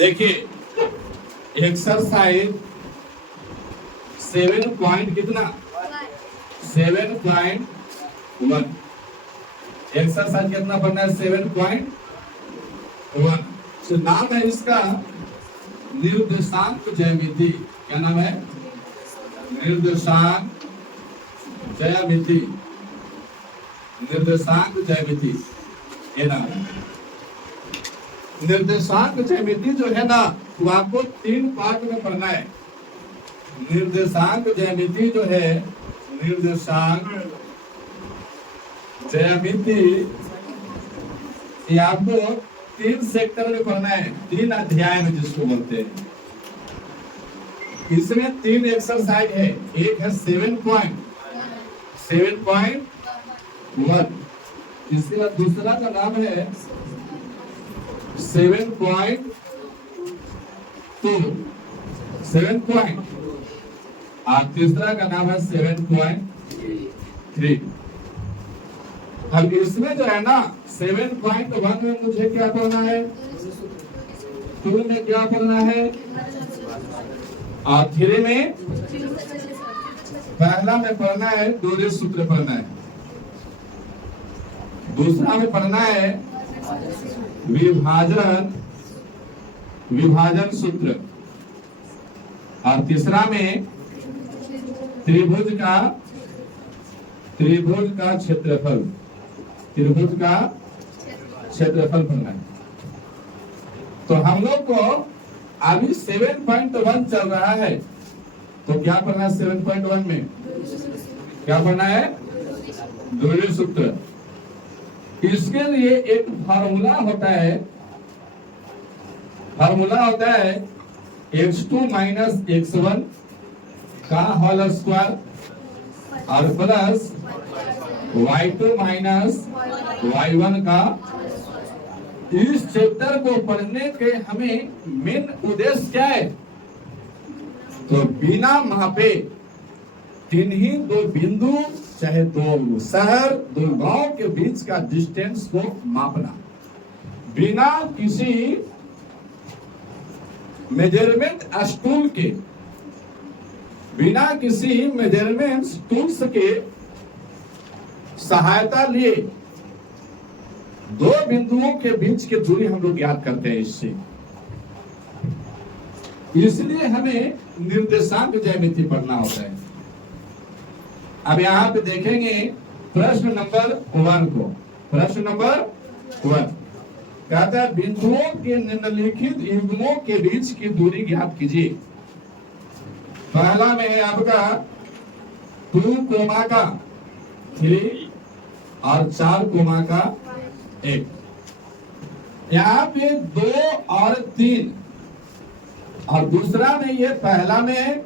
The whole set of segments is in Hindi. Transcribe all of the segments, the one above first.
देखिए एक्सरसाइज 7 पॉइंट कितना 7.1 एक्सरसाइज कितना पढ़ना है 7.1 तो नाम है इसका निर्देशांक ज्यामिति। क्या नाम है? निर्देशांक ज्यामिति। निर्देशांक ज्यामिति ये नाम है। निर्देशांक ज्यामिति जो है ना वो आपको 3 पार्ट में पढ़ना है। निर्देशांक ज्यामिति जो है निर्देशांक ज्यामिति ये आपको 3 सेक्टर में पढ़ना है, 3 अध्याय में जिसको बोलते हैं। इसमें 3 एक्सरसाइज है। एक है 7.1 इसके बाद दूसरा का नाम है 7.2 और तीसरा का नाम है 7.3। अब इसमें जो है ना 7.1 में मुझे क्या पढ़ना है, 2 में क्या पढ़ना है और 3 में पहला में पढ़ना है डोरे सूत्र पढ़ना है, दूसरा में पढ़ना है विभाजन सूत्र और तीसरा में त्रिभुज का क्षेत्रफल पढ़ना है। तो हम लोग को अभी 7.1 चल रहा है तो क्या पढ़ना है 7.1 में क्या पढ़ना है डोरे सूत्र। इसके लिए एक फार्मूला होता है x2 माइनस x1 का होल स्क्वायर और प्लस y2 माइनस y1 का। इस चैप्टर को पढ़ने के हमें मेन उद्देश्य क्या है, तो बिना मापे 3 ही 2 बिंदु चाहे 2 शहर 2 गांव के बीच का डिस्टेंस को मापना बिना किसी मेजरमेंट टूल्स के सहायता लिए 2 बिंदुओं के बीच की दूरी हम लोग ज्ञात करते हैं। इसलिए हमें निर्देशांक ज्यामिति पढ़ना होता है। अब यहाँ पे देखेंगे प्रश्न नंबर 1 को। प्रश्न नंबर 1 कहता है बिंदुओं के निम्नलिखित युग्मों के बीच की दूरी ज्ञात कीजिए। पहला में है आपका 2, 3 और 4, 1। यहाँ पे 2 और 3 और दूसरा में ये पहला में है,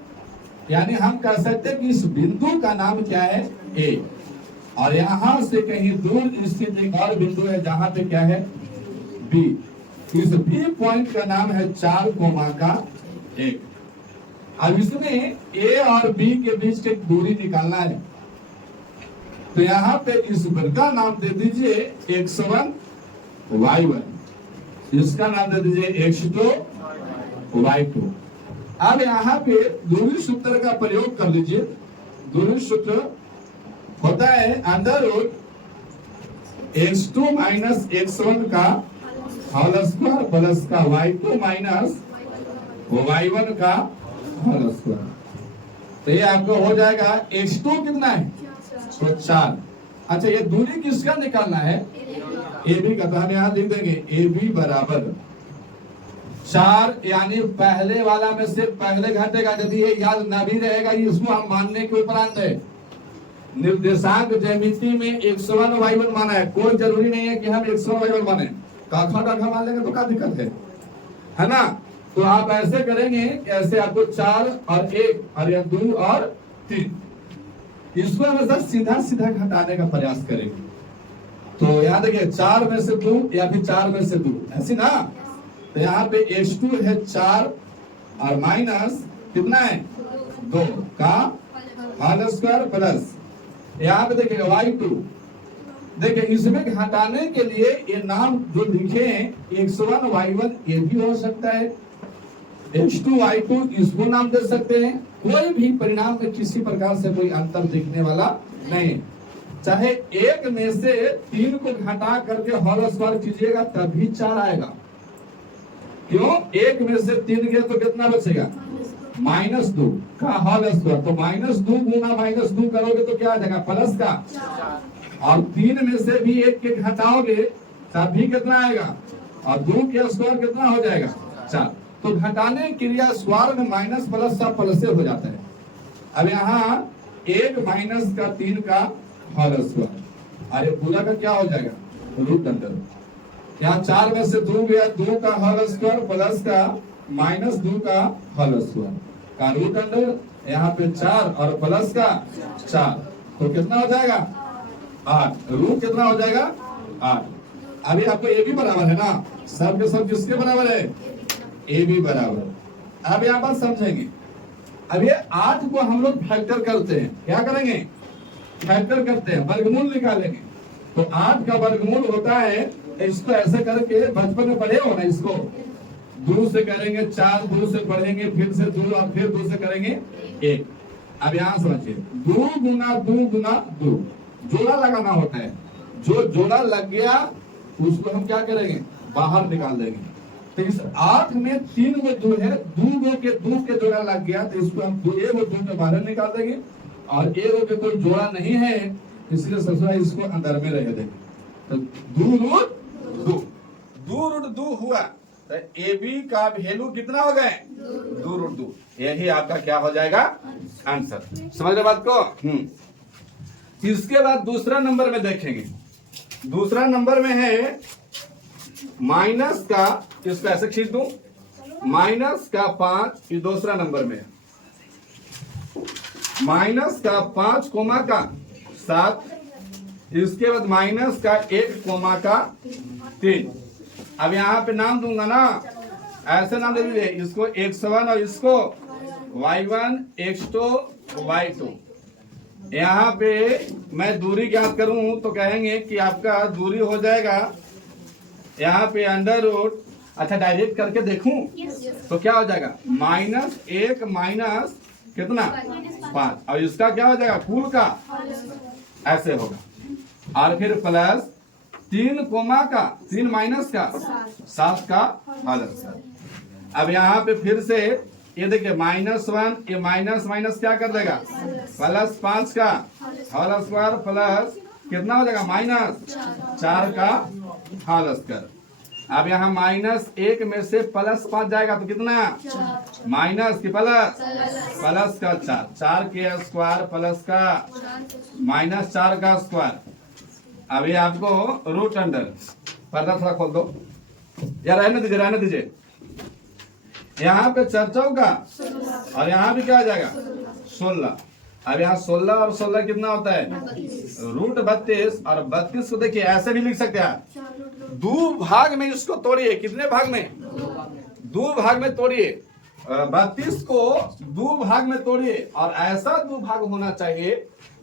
यानी हम कह सकते हैं कि इस बिंदु का नाम क्या है A और यहां से कहीं दूर स्थित एक और बिंदु है जहां पे क्या है B। इस B पॉइंट का नाम है 4, 1। अब इसमें A और B के बीच की दूरी निकालना है तो यहाँ पे इस वर्ग का नाम दे दीजिए x1 y1, इसका नाम दे दीजिए x2 y2। अब यहाँ पे दूरी सूत्र का प्रयोग कर लीजिए। दूरी सूत्र होता है under root x2 minus x1 का होल स्क्वायर प्लस का y2 माइनस y1 का होल स्क्वायर। तो ये आपको हो जाएगा x2 कितना है तो 4। अच्छा ये दूरी किसका निकालना है AB का, तो हम यहाँ लिख देंगे AB बराबर 4, यानी पहले वाला में से पहले घटेगा। यदि ये याद ना भी रहेगा इसको हम मानने के उपरांत है। निर्देशांक ज्यामिति में x1 y1 माना है, कोई जरूरी नहीं है कि हम x1 y1 माने। काखा मान लेंगे तो क्या दिक्कत है ना। तो आप ऐसे करेंगे ऐसे आपको 4 और 1 और 2 और 3 इसको हमेशा सीधा घटाने का प्रयास करेंगे। तो याद रखिए 4 में से 2 या फिर 4 में से 2 ऐसी ना। तो यहाँ पे x2 है 4 और माइनस कितना है 2 का होल स्क्वायर प्लस यहाँ पे देखिएगा y2 देखिए इसमें घटाने के लिए ये नाम जो लिखे हैं x1 y1 ये भी हो सकता है, x2 y2 इसको नाम दे सकते हैं। कोई भी परिणाम में किसी प्रकार से कोई अंतर दिखने वाला नहीं। चाहे एक में से 3 को घटा करके होल स्क्वायर कीजिएगा तभी 4 आएगा। क्यों? एक में से 3 गया तो कितना बचेगा? -2 का होल स्क्वायर। तो -2 गुना -2 करोगे तो क्या आ जाएगा? प्लस का। और 3 में से भी 1 के घटाओगे तभी कितना आएगा? और 2 के स्क्वायर कितना हो जाएगा? 4। तो घटाने क्रिया स्क्वायर में माइनस प्लस का प्लस से हो जाता है। अब यहाँ 1 माइनस का 3 का होल स्क्वायर, अरे पूरा का क्या हो जाएगा? Root under. यहाँ 4 में से 2 गया, 2 का होल स्क्वायर प्लस का -2 का होल स्क्वायर का रूट अंडर। यहाँ पे 4 और प्लस का 4 तो कितना हो जाएगा? 8। रूट कितना हो जाएगा? 8। अभी आपको ए भी बराबर है ना, सब के सब किसके बराबर है? ए भी बराबर। अब यहाँ पर समझेंगे, अब ये 8 को हम लोग फैक्टर करते हैं। क्या करेंगे? फैक्टर करते हैं, वर्गमूल निकालेंगे। तो 8 का वर्गमूल होता है, इसको ऐसे करके बचपन में पढ़े हो ना, इसको 2 से करेंगे 4, 2 से पढ़ेंगे, फिर से 2 और फिर 2 से करेंगे 1। अब यहाँ समझिए, 2 गुना 2 गुना 2 जोड़ा लगाना होता है। जो जोड़ा लग गया उसको हम क्या करेंगे? बाहर निकाल देंगे। तो इस 8 में 3 गो 2 है, 2 के जोड़ा लग गया तो इसको हम 2 के बाहर निकाल देंगे। और 1 के कोई जोड़ा नहीं है इसलिए ससुरा इसको अंदर में रह देंगे। तो 2 रूट 2 हुआ। तो ए बी का वैल्यू कितना हो गए? 2 रूट 2। यही आपका क्या हो जाएगा? आंसर। समझ रहे बात को? इसके बाद दूसरा नंबर में देखेंगे। दूसरा नंबर में है माइनस का, इसको ऐसे खींच दूं, माइनस का 5, ये दूसरा नंबर में है। माइनस का 5 कोमा का 7, इसके बाद माइनस का 1 कोमा का 3। अब यहाँ पे नाम दूंगा ना, ऐसे नाम दे दीजिए, इसको x1 और इसको y1, x2, y2। यहाँ पे मैं दूरी ज्ञात करूं तो कहेंगे कि आपका दूरी हो जाएगा यहाँ पे अंडर रूट। अच्छा डायरेक्ट करके देखूं तो क्या हो जाएगा? -1 माइनस कितना? 5। और इसका क्या हो जाएगा? कुल का ऐसे होगा। और फिर प्लस 3 कोमा का 3 माइनस का 7 का होल स्क्वायर। अब यहाँ पे फिर से ये देखिए -1, ये माइनस माइनस क्या कर देगा? +5 का होल स्क्वायर प्लस कितना हो जाएगा? -4 का होल स्क्वायर। अब यहाँ -1 में से +5 जाएगा तो कितना? माइनस की प्लस का 4, 4 के स्क्वायर प्लस का -4 का स्क्वायर। अभी आपको रूट अंडर, पर्दा थोड़ा खोल दो या रहने दीजिए। यहाँ पे 4 का और यहाँ भी क्या आ जाएगा? 16। अब यहाँ 16 और 16 कितना होता है? रूट 32। और 32 को देखिए ऐसे भी लिख सकते हैं, 2 भाग में इसको तोड़िए। कितने भाग में? 2 भाग में तोड़िए। 32 को 2 भाग में तोड़िए और ऐसा 2 भाग होना चाहिए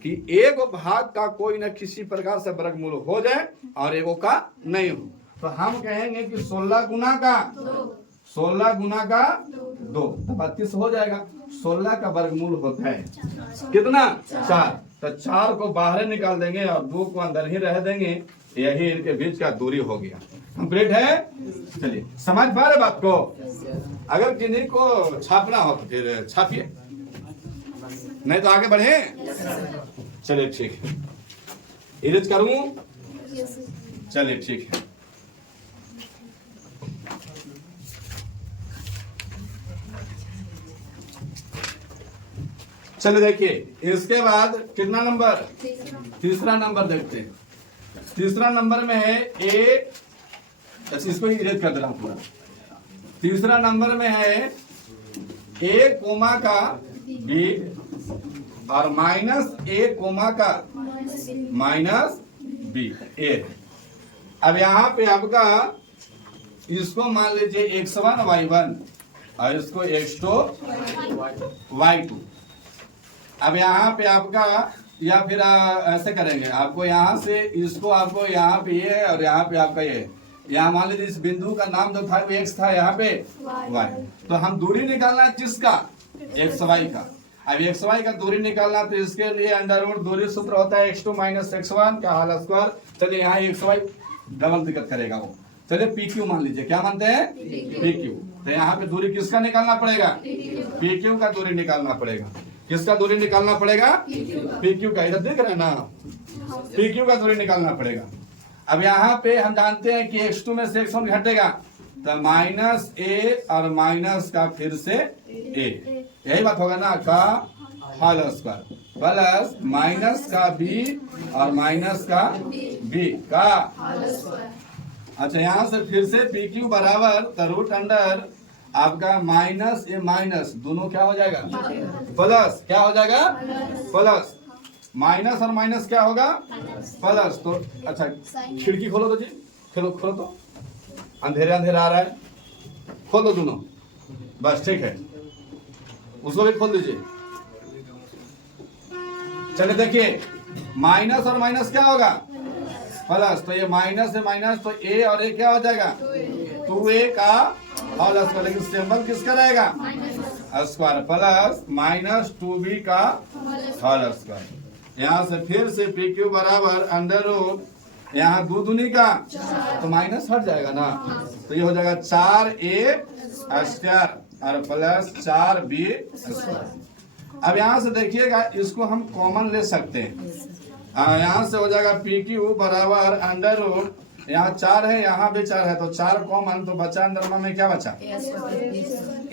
कि एक भाग का कोई न किसी प्रकार से वर्गमूल हो जाए और एगो का नहीं हो। तो हम कहेंगे कि 16 गुना का 2 तो 32 हो जाएगा। 16 का वर्गमूल होता है कितना? 4। तो 4 को बाहर निकाल देंगे और 2 को अंदर ही रह देंगे। यही इनके बीच का दूरी हो गया। कंप्लीट है? चलिए समझ पा रहे बात को? अगर किन्हीं को छापना हो तो फिर छापिए, नहीं तो आगे बढ़े। चलिए ठीक है, इरेज करूं? चलिए ठीक है। चलिए देखिए इसके बाद कितना नंबर? तीसरा नंबर देखते हैं। तीसरा नंबर में है ए, इसको इरेज कर दे रहा हूं पूरा। तीसरा नंबर में है ए कोमा का बी और -a कोमा का -b ए। अब यहाँ पे आपका इसको मान लीजिए x1 y1 और इसको x2 y2। अब यहाँ पे आपका या फिर ऐसे करेंगे, आपको यहाँ से इसको आपको यहाँ पे ये है और यहाँ पे आपका ये है। यहाँ मान लीजिए इस बिंदु का नाम जो था वो एक्स था, यहाँ पे वाई। तो हम दूरी निकालना है किसका? एक्स वाई का। अब एक्स वाई का दूरी निकालना तो इसके लिए अंडर रूट दूरी सूत्र होता है x2 माइनस x1 का होल स्क्वायर। चलिए यहाँ एक्स वाई डबल दिक्कत करेगा वो। चलिए पी क्यू मान लीजिए, क्या मानते हैं? P Q. तो यहाँ पे दूरी किसका निकालना पड़ेगा? पी क्यू का दूरी निकालना पड़ेगा। किसका दूरी निकालना पड़ेगा? पी क्यू का। इधर देख रहे हैं ना, पी क्यू का दूरी निकालना पड़ेगा। अब यहाँ पे हम जानते हैं कि x2 में से x1 घटेगा तो माइनस ए और माइनस का फिर से ए, यही बात होगा ना, का होल स्क्वायर प्लस माइनस का बी और माइनस का बी का। अच्छा यहाँ से फिर से पी क्यू बराबर तो रूट अंडर आपका माइनस ए माइनस दोनों क्या हो जाएगा? प्लस क्या हो जाएगा? प्लस माइनस और माइनस क्या होगा? प्लस। तो अच्छा खिड़की खोलो तो जी, खोलो खोलो तो, अंधेरे अंधेरा आ रहा है, खोल दो दोनों, बस ठीक है, उसको भी खोल दीजिए। चलिए देखिए, माइनस और माइनस क्या होगा? प्लस। तो ये माइनस है माइनस, तो ए और ए क्या हो जाएगा? 2a का होल स्क्वायर, लेकिन सिंबल किसका रहेगा? स्क्वायर प्लस माइनस 2b का होल स्क्वायर। यहाँ से फिर से पी क्यू बराबर अंडर रूट यहाँ दो दूनी का तो माइनस हट जाएगा ना, तो ये हो जाएगा 4a स्क्वायर और प्लस 4b स्क्वायर। अब यहाँ से देखिएगा, इसको हम कॉमन ले सकते हैं। यहाँ से हो जाएगा पी क्यू बराबर अंडर रूट, यहाँ 4 है यहाँ भी 4 है तो 4 कॉमन, तो बचा अंदर में क्या बचा?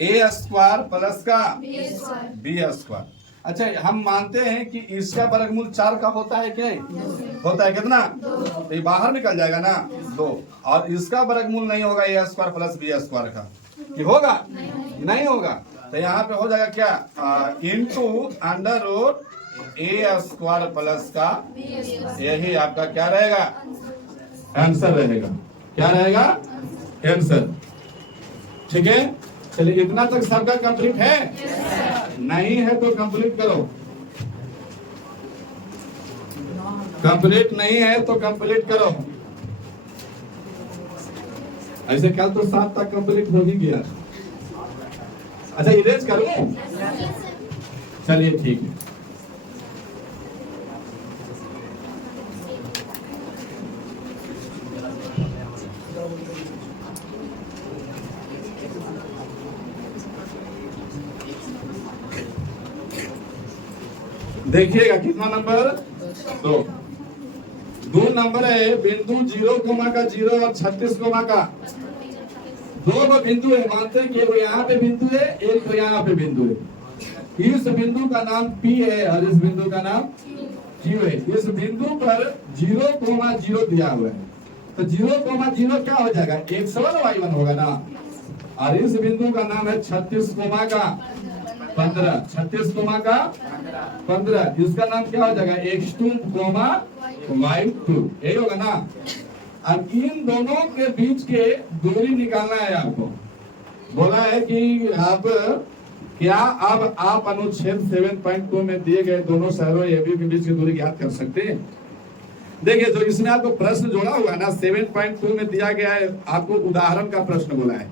ए स्क्वायर प्लस का बी स्क्वायर। अच्छा हम मानते हैं कि इसका वर्गमूल 4 का होता है क्या? होता है कितना? तो ये बाहर निकल जाएगा ना 2, और इसका वर्गमूल नहीं होगा ए स्क्वायर प्लस बी स्क्वायर का, कि होगा? नहीं होगा। तो यहाँ पे हो जाएगा क्या? इनटू अंडर रूट ए स्क्वायर प्लस का, यही आपका क्या रहेगा? आंसर रहेगा। क्या रहेगा? आंसर। ठीक है, चलिए इतना तक सबका कंप्लीट है? नहीं है तो कंप्लीट करो। कंप्लीट नहीं है तो कंप्लीट करो। ऐसे कल तो 7 तक कंप्लीट हो ही गया। अच्छा इरेज करूं? चलिए ठीक है। देखिएगा कितना नंबर? 2 नंबर है, बिंदु 0 का 0 और 36 का। 2 बिंदु है, मानते हैं कि वो यहाँ पे बिंदु है, एक तो यहाँ पे बिंदु है। इस बिंदु का नाम P है और इस बिंदु का नाम Q है। इस बिंदु पर 0,0 दिया हुआ है, तो 0,0 क्या हो जाएगा? x1 y1 होगा ना। और इस बिंदु का नाम है 36 का 15, 36 का 15, इसका नाम क्या हो जाएगा? x2 y2, यही होगा ना। अब इन दोनों के बीच के दूरी निकालना है आपको। बोला है कि आप क्या अब आप अनुच्छेद 7.2 में दिए गए दोनों शहरों AB के बीच की दूरी ज्ञात कर सकते हैं। देखिए जो इसमें आपको प्रश्न जोड़ा हुआ है ना, 7.2 में दिया गया है, आपको उदाहरण का प्रश्न बोला है,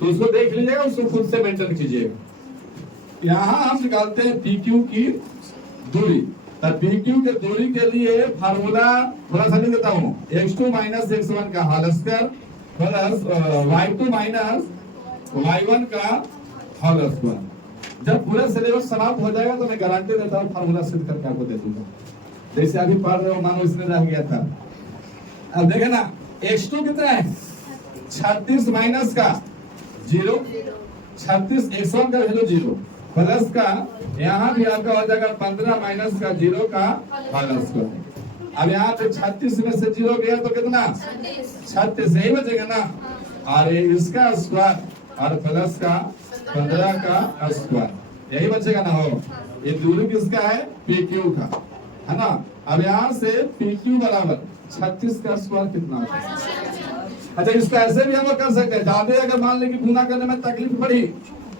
तो उसको देख लीजिएगा, उसको खुद से मेंशन कीजिएगा। यहाँ हम निकालते हैं PQ की दूरी। PQ के दूरी के लिए फार्मूला थोड़ा सा लिख देता हूँ, x2 माइनस x1 का whole square plus y2 minus y1 का होल स्क्वायर। जब पूरा सिलेबस समाप्त हो जाएगा तो मैं गारंटी देता हूँ फार्मूला सिद्ध करके आपको दे दूंगा। जैसे अभी पढ़ रहे हो, मानो इसमें रह गया था। अब देखे ना, x2 कितना है? 36 माइनस का 0, 36 x1 का वैल्यू 0 प्लस का यहाँ भी आपका हो जाएगा 15 माइनस का 0 का होल स्क्वायर। अब यहाँ पे 36 में से 0 गया तो कितना? 36 यही बचेगा ना, और इसका स्क्वायर और प्लस का 15 का स्क्वायर, यही बचेगा ना। हो ये दूरी किसका है? PQ का, है ना। अब यहाँ से PQ बराबर 36 का स्क्वायर कितना होता है? अच्छा इसको ऐसे भी हम लोग कर सकते हैं, ज्यादा अगर मान लें कि गुना करने में तकलीफ पड़ी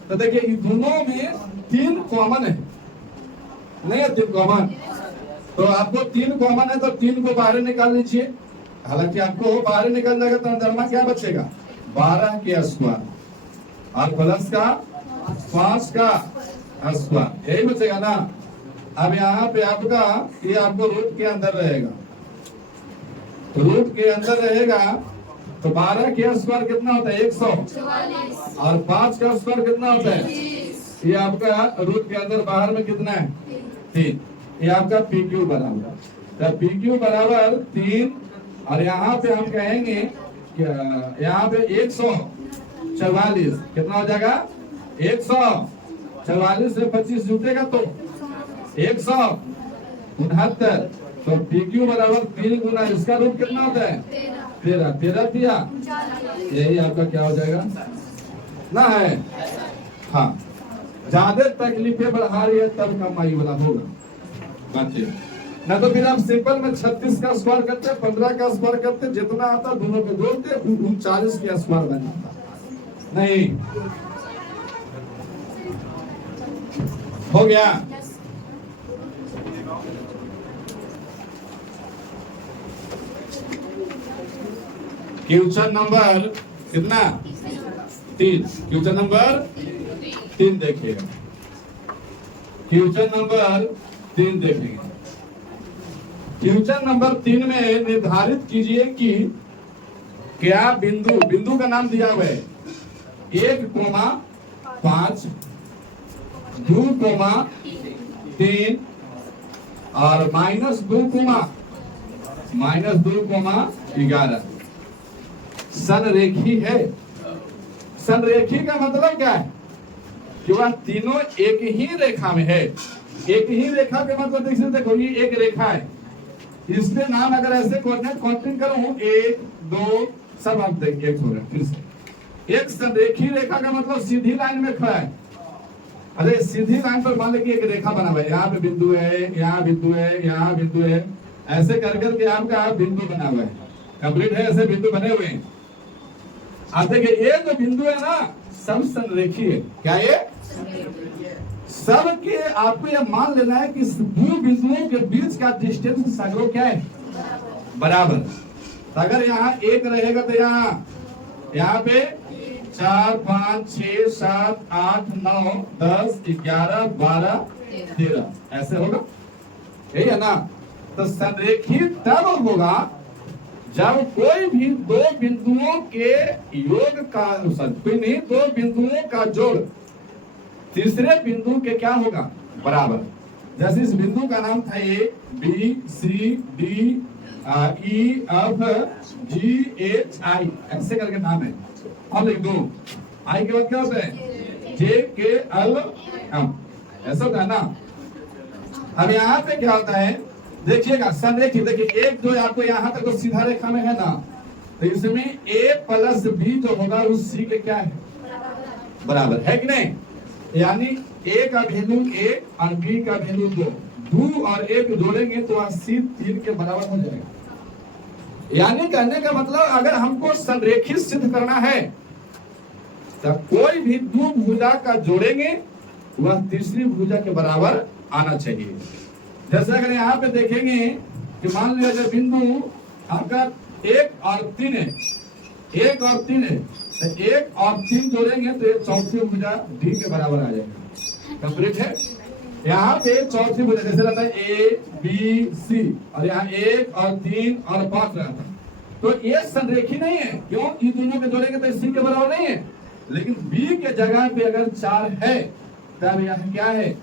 तो देखिए इन दोनों में 3 कॉमन है, नहीं है 3 कॉमन, तो आपको 3 कॉमन है तो 3 को बाहर निकाल लीजिए। हालांकि आपको बाहर निकल जाएगा तो अंदर में क्या बचेगा 12 के स्क्वायर और प्लस का 5 का स्क्वायर, यही बचेगा ना। अब यहाँ पे आपका ये आपको रूट के अंदर रहेगा, रूट के अंदर रहेगा तो 12 के स्क्वायर कितना होता है 100 और 5 का स्क्वायर कितना होता है, ये आपका रूट के अंदर बाहर में कितना है 3। ये आपका PQ बराबर, तो PQ बराबर 3 और यहाँ पे हम कहेंगे यहाँ पे 144 कितना हो जाएगा 144 से 25 जुटेगा तो 169। तो PQ बराबर 3 गुना इसका रूट कितना होता है 13, 13 दिया, यही आपका क्या हो जाएगा ना है। हाँ, ज्यादा तकलीफें बढ़ा रही है तब कमाई वाला होगा बात है ना। तो फिर आप सिंपल में 36 का स्क्वायर करते, 15 का स्क्वायर करते, जितना आता दोनों को जोड़ते 39 का स्क्वायर बन जाता। नहीं हो गया। क्वेश्चन नंबर कितना 3, क्वेश्चन नंबर 3 देखिएगा, क्वेश्चन नंबर 3 देखेंगे। क्वेश्चन नंबर 3 में निर्धारित कीजिए कि क्या बिंदु का नाम दिया हुआ है 1,5, 2,3 और -2,11 संरेखी है। संरेखी का मतलब क्या है कि वह तीनों एक ही रेखा में है। एक ही रेखा के मतलब देखिए, देखो ये एक रेखा है, इसमें नाम अगर ऐसे काउंटिंग करूं 1 2 सब आप देखिए एक हो गया। फिर से एक संरेखी रेखा का मतलब सीधी लाइन में खड़ा है। अरे सीधी लाइन पर मान लीजिए एक रेखा बना हुआ है, यहाँ पे बिंदु है, यहाँ बिंदु है, यहाँ बिंदु है, ऐसे कर करके आपका बिंदु बना हुआ है, कंप्लीट है, ऐसे बिंदु बने हुए हैं। आप देखिए ये जो बिंदु है ना सब संरेखी है। क्या ये सब के आपको ये मान लेना है कि दो बिंदुओं के बीच का डिस्टेंस सगरों क्या है बराबर। तो अगर यहाँ 1 रहेगा तो यहाँ पे 4 5 6 7 8 9 10 11 12 13 ऐसे होगा, यही है ना। तो संरेखी तब होगा जब कोई भी दो बिंदुओं के योग का कोई नहीं, दो बिंदुओं का जोड़ तीसरे बिंदु के क्या होगा बराबर। जैसे इस बिंदु का नाम था A B C D E F G H I, ऐसे करके नाम है। अब लिख दो I के बाद क्या होता है J K L M, ऐसा होता है ना। अब यहाँ पे क्या होता है देखिएगा संरेखी, देखिए 1 2 आपको यहाँ तक तो सीधा रेखा में है ना, तो इसमें A + B जो होगा उस C के क्या है बराबर है कि नहीं। यानी A का वैल्यू 1 और B का वैल्यू 2, 2 और 1 जोड़ेंगे तो C 3 के बराबर हो जाएगा। यानी कहने का मतलब अगर हमको संरेखित सिद्ध करना है तो कोई भी दो भुजा का जोड़ेंगे वह तीसरी भुजा के बराबर आना चाहिए। जैसे अगर यहाँ पे देखेंगे कि मान लिया जाए बिंदु आपका 1 और 3 है, 1 और 3 है, तो 1 और 3 जोड़ेंगे तो ये चौथी भुजा D के बराबर आ जाएगा। कंप्लीट है। यहाँ पे चौथी भुजा जैसे रहता है A B C और यहाँ 1 और 3 और 5 रहता है, तो ये संरेखी नहीं है। क्यों? ये दोनों के जोड़ेंगे तो C के बराबर नहीं है, लेकिन B के जगह पे अगर 4 है तब यहाँ क्या है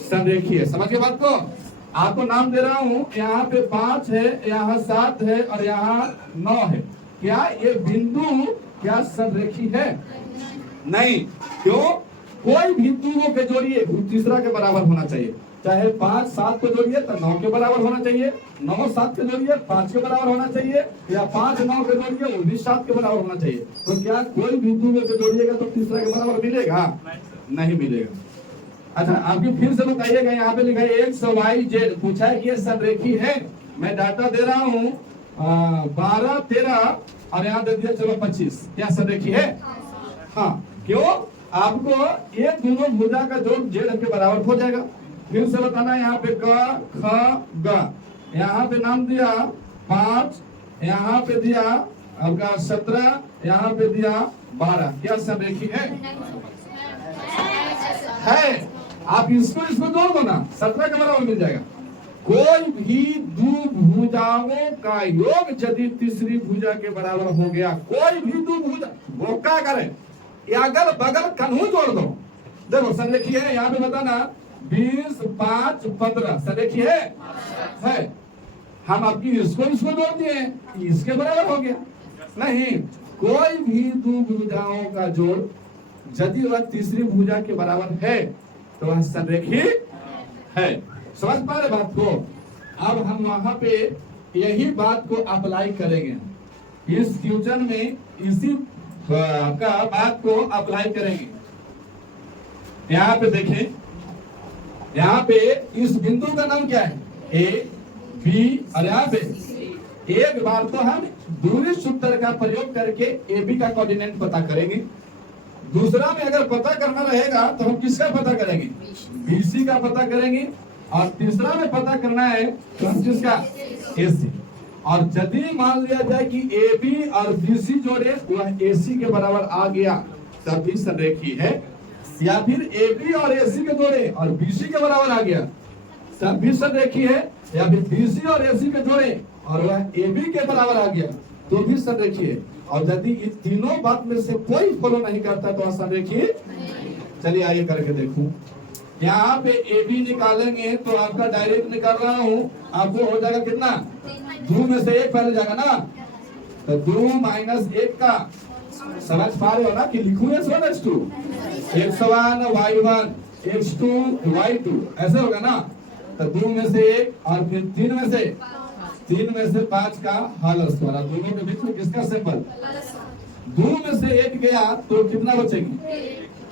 संरेखी है। समझ के बात को? आपको नाम दे रहा हूं, यहाँ पे 5 है, यहाँ 7 है और यहाँ 9 है। क्या ये बिंदु क्या संरेखी है? नहीं। क्यों? कोई भी बिंदुओं के जोड़िए तीसरा के बराबर होना चाहिए। चाहे 5 7 को जोड़िए तो 9 के बराबर होना चाहिए, 9 7 के जोड़िए 5 के बराबर होना चाहिए, या 5 9 के जोड़िए वो भी 7 के बराबर होना चाहिए। तो क्या कोई बिंदुओं के जोड़िएगा तो तीसरा के बराबर मिलेगा? नहीं मिलेगा। अच्छा, आपकी फिर से बताइएगा, यहाँ पे लिखा है X Y Z, पूछा है कि ये संरेखी है। मैं डाटा दे रहा हूँ 12 13 और यहाँ दे दिया चलो 25। क्या संरेखी है? हाँ। क्यों? आपको ये दोनों भुजा का जोड़ Z के बराबर हो जाएगा। फिर से बताना, यहाँ पे क ख ग, यहाँ पे नाम दिया 5, यहाँ पे दिया आपका 17, यहाँ पे दिया 12। क्या सब एक ही है? आप इसको जोड़ दो ना, 17 के बराबर मिल जाएगा। कोई भी दो भुजाओं का योग यदि तीसरी भुजा के बराबर हो गया, कोई भी दो भुजा, वो क्या करे, अगल बगल कन्हू जोड़ दो। देखो संरेखी है, यहाँ पे बताना 20, 5, 15 संरेखी है। हम आपकी इसको जोड़ दिए, इसके बराबर हो गया। नहीं, कोई भी दो भुजाओं का जोड़ यदि वह तीसरी भुजा के बराबर है तो वह संरेखी है। समझ पा रहे बात को? अब हम वहां पे यही बात को अप्लाई करेंगे इस क्वेश्चन में, इसी का बात को अप्लाई करेंगे। यहाँ पे देखें, यहाँ पे इस बिंदु का नाम क्या है? ए बी, और यहाँ पे एक बार तो हम दूरी सूत्र का प्रयोग करके ए बी का कोऑर्डिनेट पता करेंगे। दूसरा में अगर पता करना रहेगा तो हम किसका पता करेंगे? बीसी का पता करेंगे। और तीसरा में पता करना है तो हम किसका? एसी। और यदि मान लिया जाए कि ए बी और बीसी जोड़े वह एसी के बराबर आ गया तभी संरेखी है, या फिर ए बी और एसी के जोड़े और बीसी के बराबर आ गया तब भी संरेखी है, या फिर बीसी और एसी के जोड़े और वह ए बी के बराबर आ गया तो भी संरेखी है। और यदि इन तीनों बात में से कोई फॉलो नहीं करता तो संरेखी। चलिए आइए करके देखूं। यहाँ पे ए बी निकालेंगे तो आपका डायरेक्ट निकाल रहा हूँ, आपको हो जाएगा कितना? 2 में से 1 पहले जाएगा ना, तो 2 - 1 का समझ पा रहे हो ना कि लिखूं x1 x2, x1 y1 x2 y2 ऐसे होगा ना। तो 2 में से 1 और फिर 3 में से 5 का हल स्क्वायर। दोनों के बीच में किसका सिंबल? 2 में से 1 गया तो कितना बचेगी?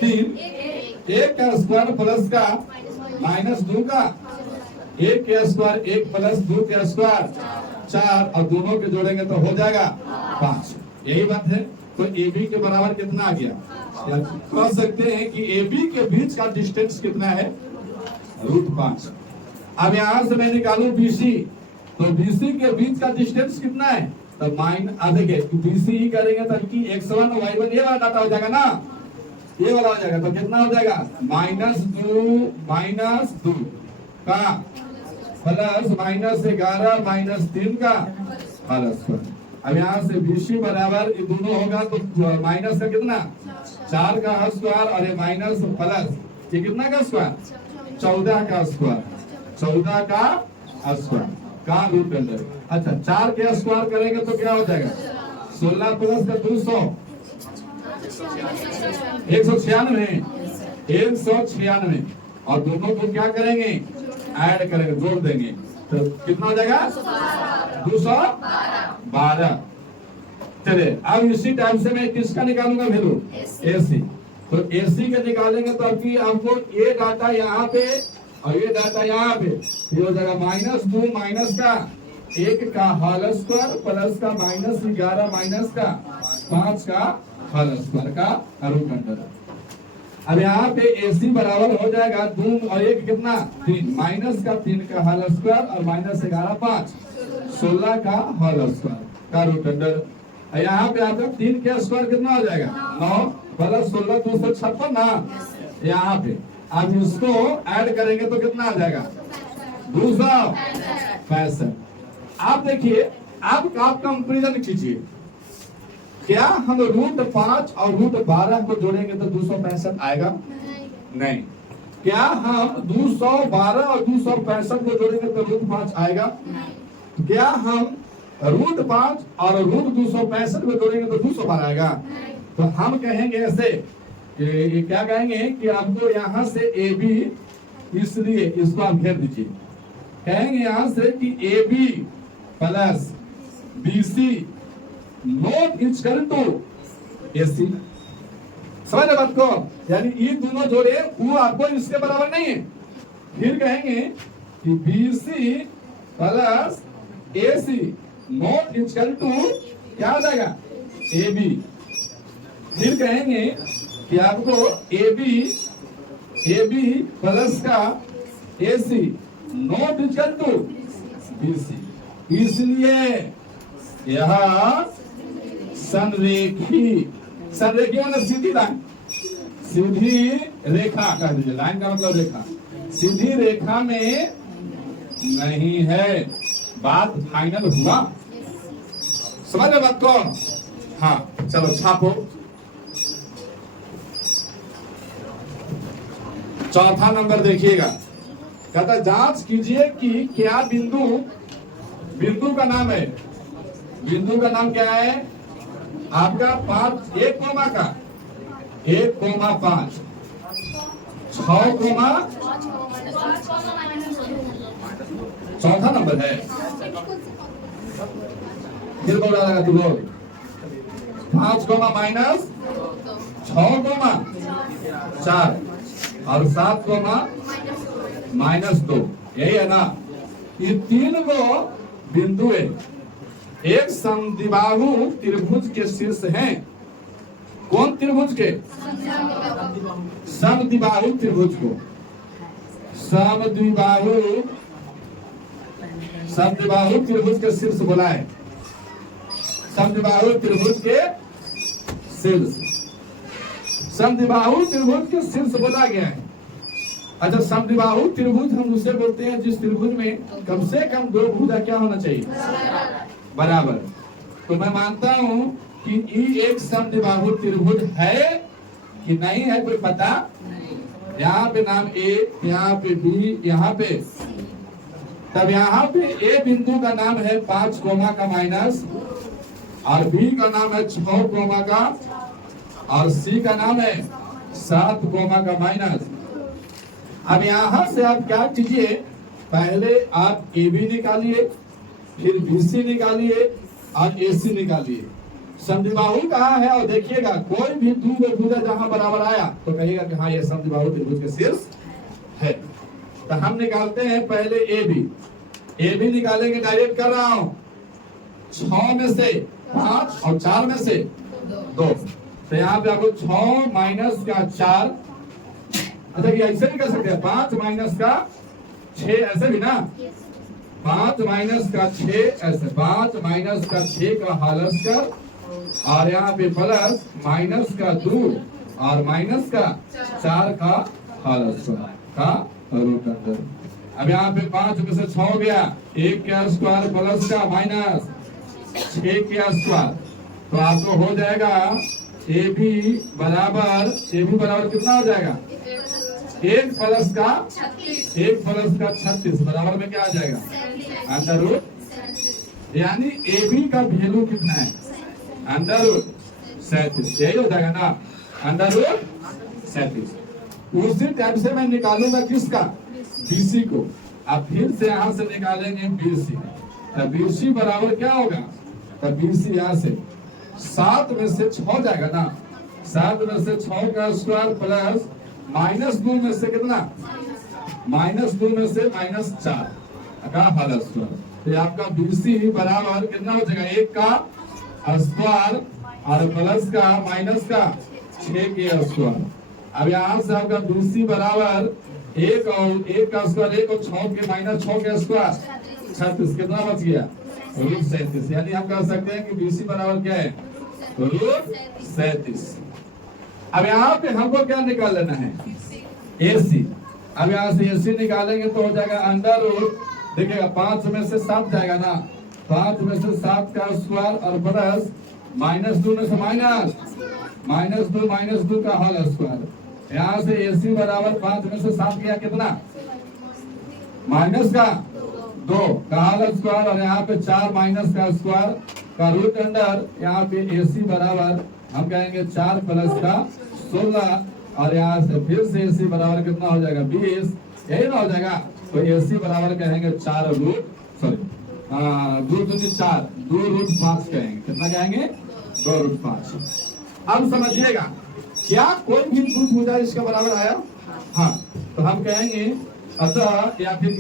3। 1 का स्क्वायर प्लस का -2 का, 1 के स्क्वायर 1 प्लस 2 के स्क्वायर 4, और दोनों के जोड़ेंगे तो हो जाएगा 5। यही बात है। तो ए बी के बराबर कितना आ गया? कह सकते हैं कि ए बी के बीच का डिस्टेंस कितना है? √5। अब यहां से मैं निकालू बीसी, तो बीसी के बीच का डिस्टेंस कितना है? तो देखिए बीसी ही करेंगे तब कि x1 y1 ये वाला डाटा हो जाएगा ना, ये वाला हो जाएगा। तो कितना हो जाएगा? -2 का प्लस -11 -3 का प्लस। अब यहाँ से बीसी बराबर ये दोनों होगा तो माइनस का कितना? 4 का स्क्वायर, और ये माइनस प्लस ये कितना का स्क्वायर? 14 का स्क्वायर, 14 का स्क्वायर का रूट अंडर। अच्छा 4 के स्क्वायर करेंगे तो क्या हो जाएगा? 16 प्लस का 200 196, और दोनों को क्या करेंगे? ऐड करेंगे, जोड़ देंगे तो कितना हो जाएगा? 212। चलिए अब इसी टाइम से मैं किसका निकालूंगा वैल्यू? एसी। तो एसी का निकालेंगे तो अभी आपको ये डाटा यहाँ पे और ये डाटा यहाँ पे, ये हो जाएगा -2 माइनस का 1 का होल स्क्वायर प्लस का -11 माइनस का 5 का होल स्क्वायर का रूट अंडर। अब यहाँ पे एसी बराबर हो जाएगा 2 और 1 कितना? 3, माइनस का 3 का होल स्क्वायर और -11 5, 16 का होल स्क्वायर का रूट अंडर। यहाँ पे आपका 3 के स्क्वायर कितना हो जाएगा? 9 प्लस 16 256 ना। यहाँ पे अब इसको ऐड करेंगे तो कितना आ जाएगा? 265। आप देखिए, आप कंपेरिजन कीजिए, क्या हम √5 और √12 को जोड़ेंगे तो 265 आएगा? नहीं। क्या हम 212 और 265 को जोड़ेंगे तो √5 आएगा? क्या हम √5 और √265 को जोड़ेंगे तो 212 आएगा? तो हम कहेंगे ऐसे, ये क्या कहेंगे कि आपको यहाँ से ए बी, इसलिए इसको आप घेर दीजिए, कहेंगे यहाँ से कि A B plus B C not equal to AC. समझ रहे बात को? यानी ये दोनों जोड़े वो आपको इसके बराबर नहीं है। फिर कहेंगे कि BC plus AC not equal to क्या हो जाएगा? A B. फिर कहेंगे कि आपको ए बी प्लस का AC not equal to BC, इसलिए यह संरेखी, संरेखी मतलब सीधी लाइन, सीधी रेखा कह दीजिए, लाइन का मतलब रेखा, सीधी रेखा में नहीं है। बात फाइनल हुआ, समझ रहे बात को? हाँ चलो छापो। चौथा नंबर देखिएगा, कहता है जांच कीजिए कि क्या बिंदु, बिंदु का नाम है, बिंदु का नाम क्या है आपका 5 1 कोमा का 1,5 6 कोमा, चौथा नंबर है, फिर बोल रहा है तू बोल, 5 कोमा माइनस 6 कोमा 4 और 7 कोमा माइनस 2, यही है ना। ये तीन को बिंदु है, एक समद्विबाहु त्रिभुज के शीर्ष हैं। कौन त्रिभुज के? समद्विबाहु त्रिभुज को, समद्विबाहु, समद्विबाहु त्रिभुज के शीर्ष बोला है, समद्विबाहु त्रिभुज के शीर्ष, समद्विबाहु त्रिभुज के शीर्ष बोला गया है। अच्छा समद्विबाहु त्रिभुज हम उसे बोलते हैं जिस त्रिभुज में कम से कम दो भुजा क्या होना चाहिए? बराबर। तो मैं मानता हूं कि ई एक समद्विबाहु त्रिभुज है कि नहीं है, कोई पता? यहाँ पे नाम ए, यहाँ पे बी, यहाँ पे, तब यहाँ पे ए बिंदु का नाम है 5 कोमा का माइनस, और बी का नाम है 6 कोमा का, और सी का नाम है 7 कोमा का माइनस। अब यहां से आप क्या कीजिए, पहले आप ए बी निकालिए, फिर बी सी निकालिए और ए सी निकालिए। समद्विबाहु कहाँ है और देखिएगा कोई भी दो भुजा जहां बराबर आया तो कहिएगा कि हाँ ये समद्विबाहु त्रिभुज के शीर्ष है। तो हम निकालते हैं पहले ए बी निकालेंगे, डायरेक्ट कर रहा हूं, 6 में से 5 और 4 में से 2, तो यहाँ पे आपको 6 माइनस का 4, अच्छा ये ऐसे भी कर सकते हैं, 5 माइनस का 6, ऐसे भी ना, 5 माइनस का 6 ऐसे, 5 माइनस का 6 का हालस कर, और यहाँ पे प्लस माइनस का 2 और माइनस का 4 का हालस का रूट अंदर। अब यहाँ पे 5 में से 6 गया, 1 का स्क्वायर प्लस का माइनस 6 का स्क्वायर, तो आपको हो जाएगा ए बी बराबर कितना हो जाएगा? 1 प्लस का 36 बराबर में क्या आ जाएगा? अंडर रूट, यानी ए बी का वैल्यू कितना है? अंडर रूट 37, यही हो जाएगा ना, अंडर रूट 37। उसी टाइप से मैं निकालूंगा किसका? बीसी को। अब फिर से यहां से निकालेंगे बीसी, तो बीसी बराबर क्या होगा? तो बीसी यहाँ से 7 में से 6 जाएगा ना, 7 में से 6 का स्क्वायर प्लस -2 में से कितना? -2 में से -4 का हालत स्क्वायर, तो आपका बीसी बराबर कितना हो जाएगा? 1 का स्क्वायर और प्लस का माइनस का 6 के स्क्वायर। अब यहाँ से आपका बीसी बराबर 1 और 1 का स्क्वायर, 1 और 6 के -6 के स्क्वायर 36, कितना बच गया? रूट 37। यानी हम कह सकते हैं कि बीसी बराबर क्या है? रूट 37। अब यहाँ पे हमको क्या निकाल लेना है? एसी। अब यहाँ से एसी निकालेंगे तो हो जाएगा अंडर रूट, देखिएगा 5 में से 7 जाएगा ना, 5 में से 7 का स्क्वायर और प्लस -2 में से -2 का होल स्क्वायर। यहाँ से एसी बराबर 5 में से 7 गया कितना? माइनस का 2 का होल स्क्वायर, और यहाँ पे 4 माइनस का स्क्वायर का रूट अंडर, यहाँ पे एसी बराबर हम कहेंगे 4 प्लस का 16, और यहाँ से फिर से एसी बराबर कितना हो जाएगा? 20, यही ना हो जाएगा। तो एसी बराबर कहेंगे 4 रूट, सॉरी 2 दूनी 4, 2 रूट 5 कहेंगे। कितना कहेंगे? 2 रूट 5। अब समझिएगा, क्या कोई भी दो भुजा इसका बराबर आया? हाँ, तो हम कहेंगे अतः, या फिर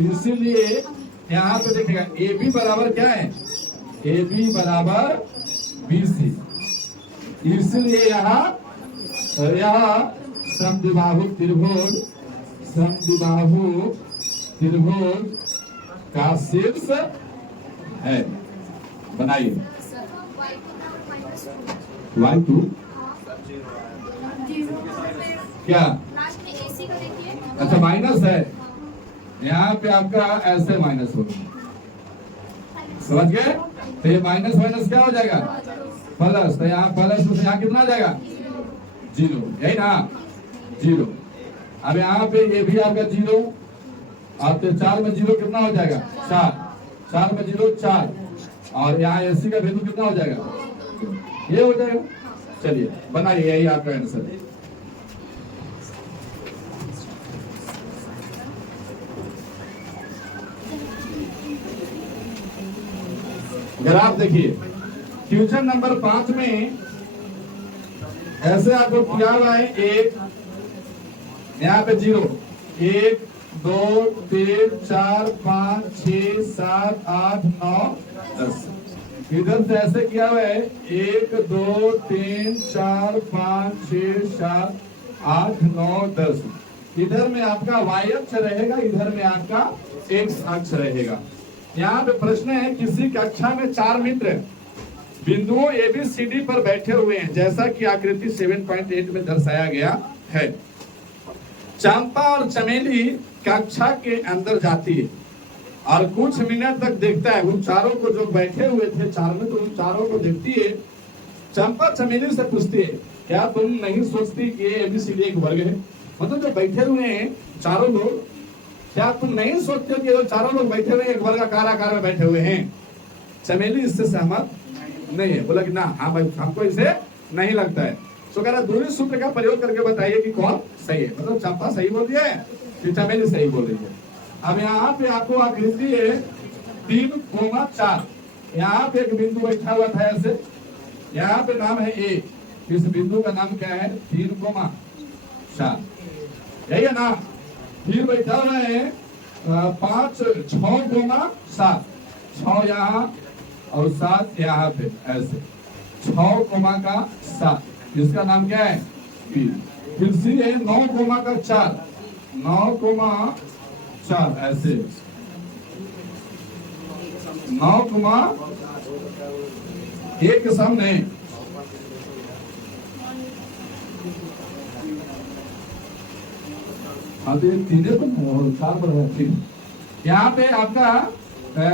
इसीलिए यहाँ पे देखिएगा ए बी बराबर क्या है? ए बी बराबर बीसी, इसलिए यहाँ समद्विबाहु त्रिभुज समद्विबाहु त्रिभुज का शीर्ष है। बनाइए। y2 क्या? अच्छा माइनस है, यहाँ पे आपका ऐसे माइनस होगा, समझ गए? तो ये माइनस माइनस क्या हो जाएगा? प्लस। तो यहाँ प्लस, तो यहाँ कितना आ जाएगा? 0, यही ना? 0। अब यहाँ पे ये भी आपका 0, और तो 4 में 0 कितना हो जाएगा? 4। 4 में 0 4, और यहाँ एसी का बिंदु कितना हो जाएगा? ये हो जाएगा। चलिए बनाइए, यही आपका आंसर है। ग्राफ देखिए, क्वेश्चन नंबर 5 में ऐसे आपको क्या हुआ है? 1, यहाँ पे 0, 1 2 3 4 5 6 7 8 9 10। इधर से ऐसे किया हुआ है 1 2 3 4 5 6 7 8 9 10। इधर में आपका y अक्ष रहेगा, इधर में आपका x अक्ष रहेगा। यहाँ पे प्रश्न है, किसी कक्षा में 4 मित्र बिंदुओं ABCD पर बैठे हुए हैं, जैसा कि आकृति 7.8 में दर्शाया गया है। चंपा और चमेली कक्षा के अंदर जाती है और कुछ मिनट तक देखता है। उन चारों को, जो बैठे हुए थे 4 में, तो उन चारों को देखती है। चंपा चमेली से पूछती है, क्या तुम नहीं सोचती कि ABCD एक वर्ग है? मतलब जो बैठे हुए हैं चारों लोग, क्या तुम नहीं सोचते कि जो चारों लोग बैठे हुए एक वर्गाकार आकार में बैठे हुए हैं? चमेली इससे सहमत नहीं है, बोला कि ना, हाँ भाई हमको इसे नहीं लगता है। तो कह रहा दूरी सूत्र का प्रयोग करके बताइए कि कौन सही है। मतलब चंपा सही बोल रही है कि चमेली सही बोल रही है। अब यहाँ पे आपको आकृति है 3,4, यहाँ पे एक बिंदु बैठा हुआ था ऐसे, यहाँ पे नाम है A, इस बिंदु का नाम क्या है? 3,4, यही है ना? फिर बैठा हुआ है 5 6,7, 6 यहाँ और 7 यहाँ पे ऐसे, 6,7, इसका नाम क्या है? B। फिर C है 9,4, 9,4 ऐसे, 9,1 के सामने तीनों तो 4 पर है। ठीक, यहाँ पे आपका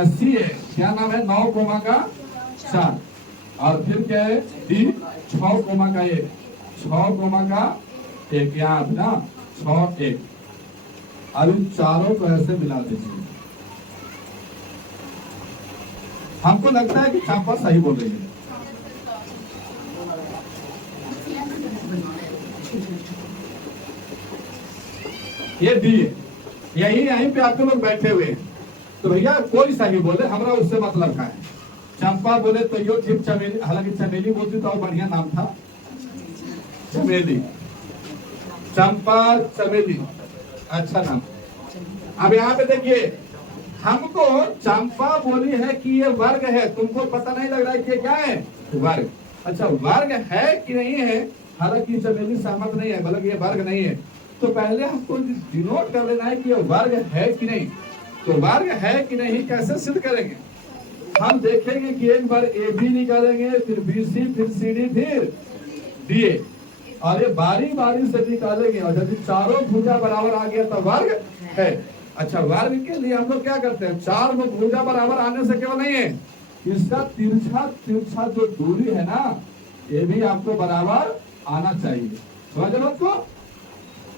सी है, क्या नाम है? 9,4, और फिर क्या है? डी 6,1, 6,1 यहाँ पे ना, 6 1। अब इन चारों को ऐसे मिला दीजिए। हमको लगता है कि चंपा सही बोल रही है। ये डी है, यहीं पे आपके लोग बैठे हुए हैं। तो भैया कोई सही बोले, हमरा उससे मतलब का है। चंपा बोले तो यो ठीक, चमेली, हालांकि चमेली बोलती तो और बढ़िया नाम था, चमेली, चंपा चमेली, अच्छा नाम। अब यहाँ पे देखिए, हमको चंपा बोली है कि ये वर्ग है, तुमको पता नहीं लग रहा है कि ये क्या है? वर्ग। अच्छा वर्ग है कि नहीं है? हालांकि चमेली सहमत नहीं है, बल्कि ये वर्ग नहीं है। तो पहले हमको डिनोट कर लेना है कि ये वर्ग है कि नहीं। तो वर्ग है कि नहीं कैसे सिद्ध करेंगे? हम देखेंगे कि एक बार AB निकालेंगे, फिर BC, फिर CD, फिर DA, और ये बारी बारी से निकालेंगे, और यदि चारों भुजा बराबर आ गया तो वर्ग है। अच्छा वर्ग के लिए हम लोग क्या करते हैं? 4 भुजा बराबर आने से केवल नहीं है, इसका तिरछा जो दूरी है ना, ये भी आपको बराबर आना चाहिए। समझ लो उसको,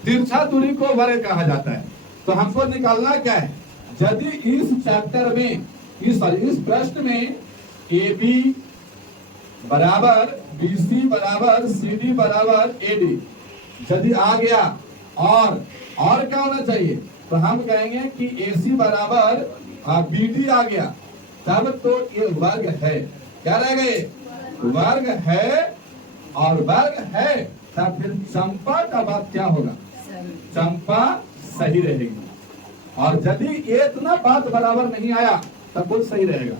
तिरछा दूरी को वर्ग कहा जाता है। तो हमको निकालना क्या है? यदि इस चैप्टर में, इस प्रश्न में AB बराबर BC बराबर CD बराबर AD यदि आ गया, और क्या होना चाहिए? तो हम कहेंगे कि AC बराबर BD आ गया, तब तो ये वर्ग है। क्या रहेगा? ये वर्ग है, और वर्ग है तब फिर चंपा का बात क्या होगा? चंपा सही रहेगी। और यदि ये इतना बात बराबर नहीं आया तब कौन सही रहेगा?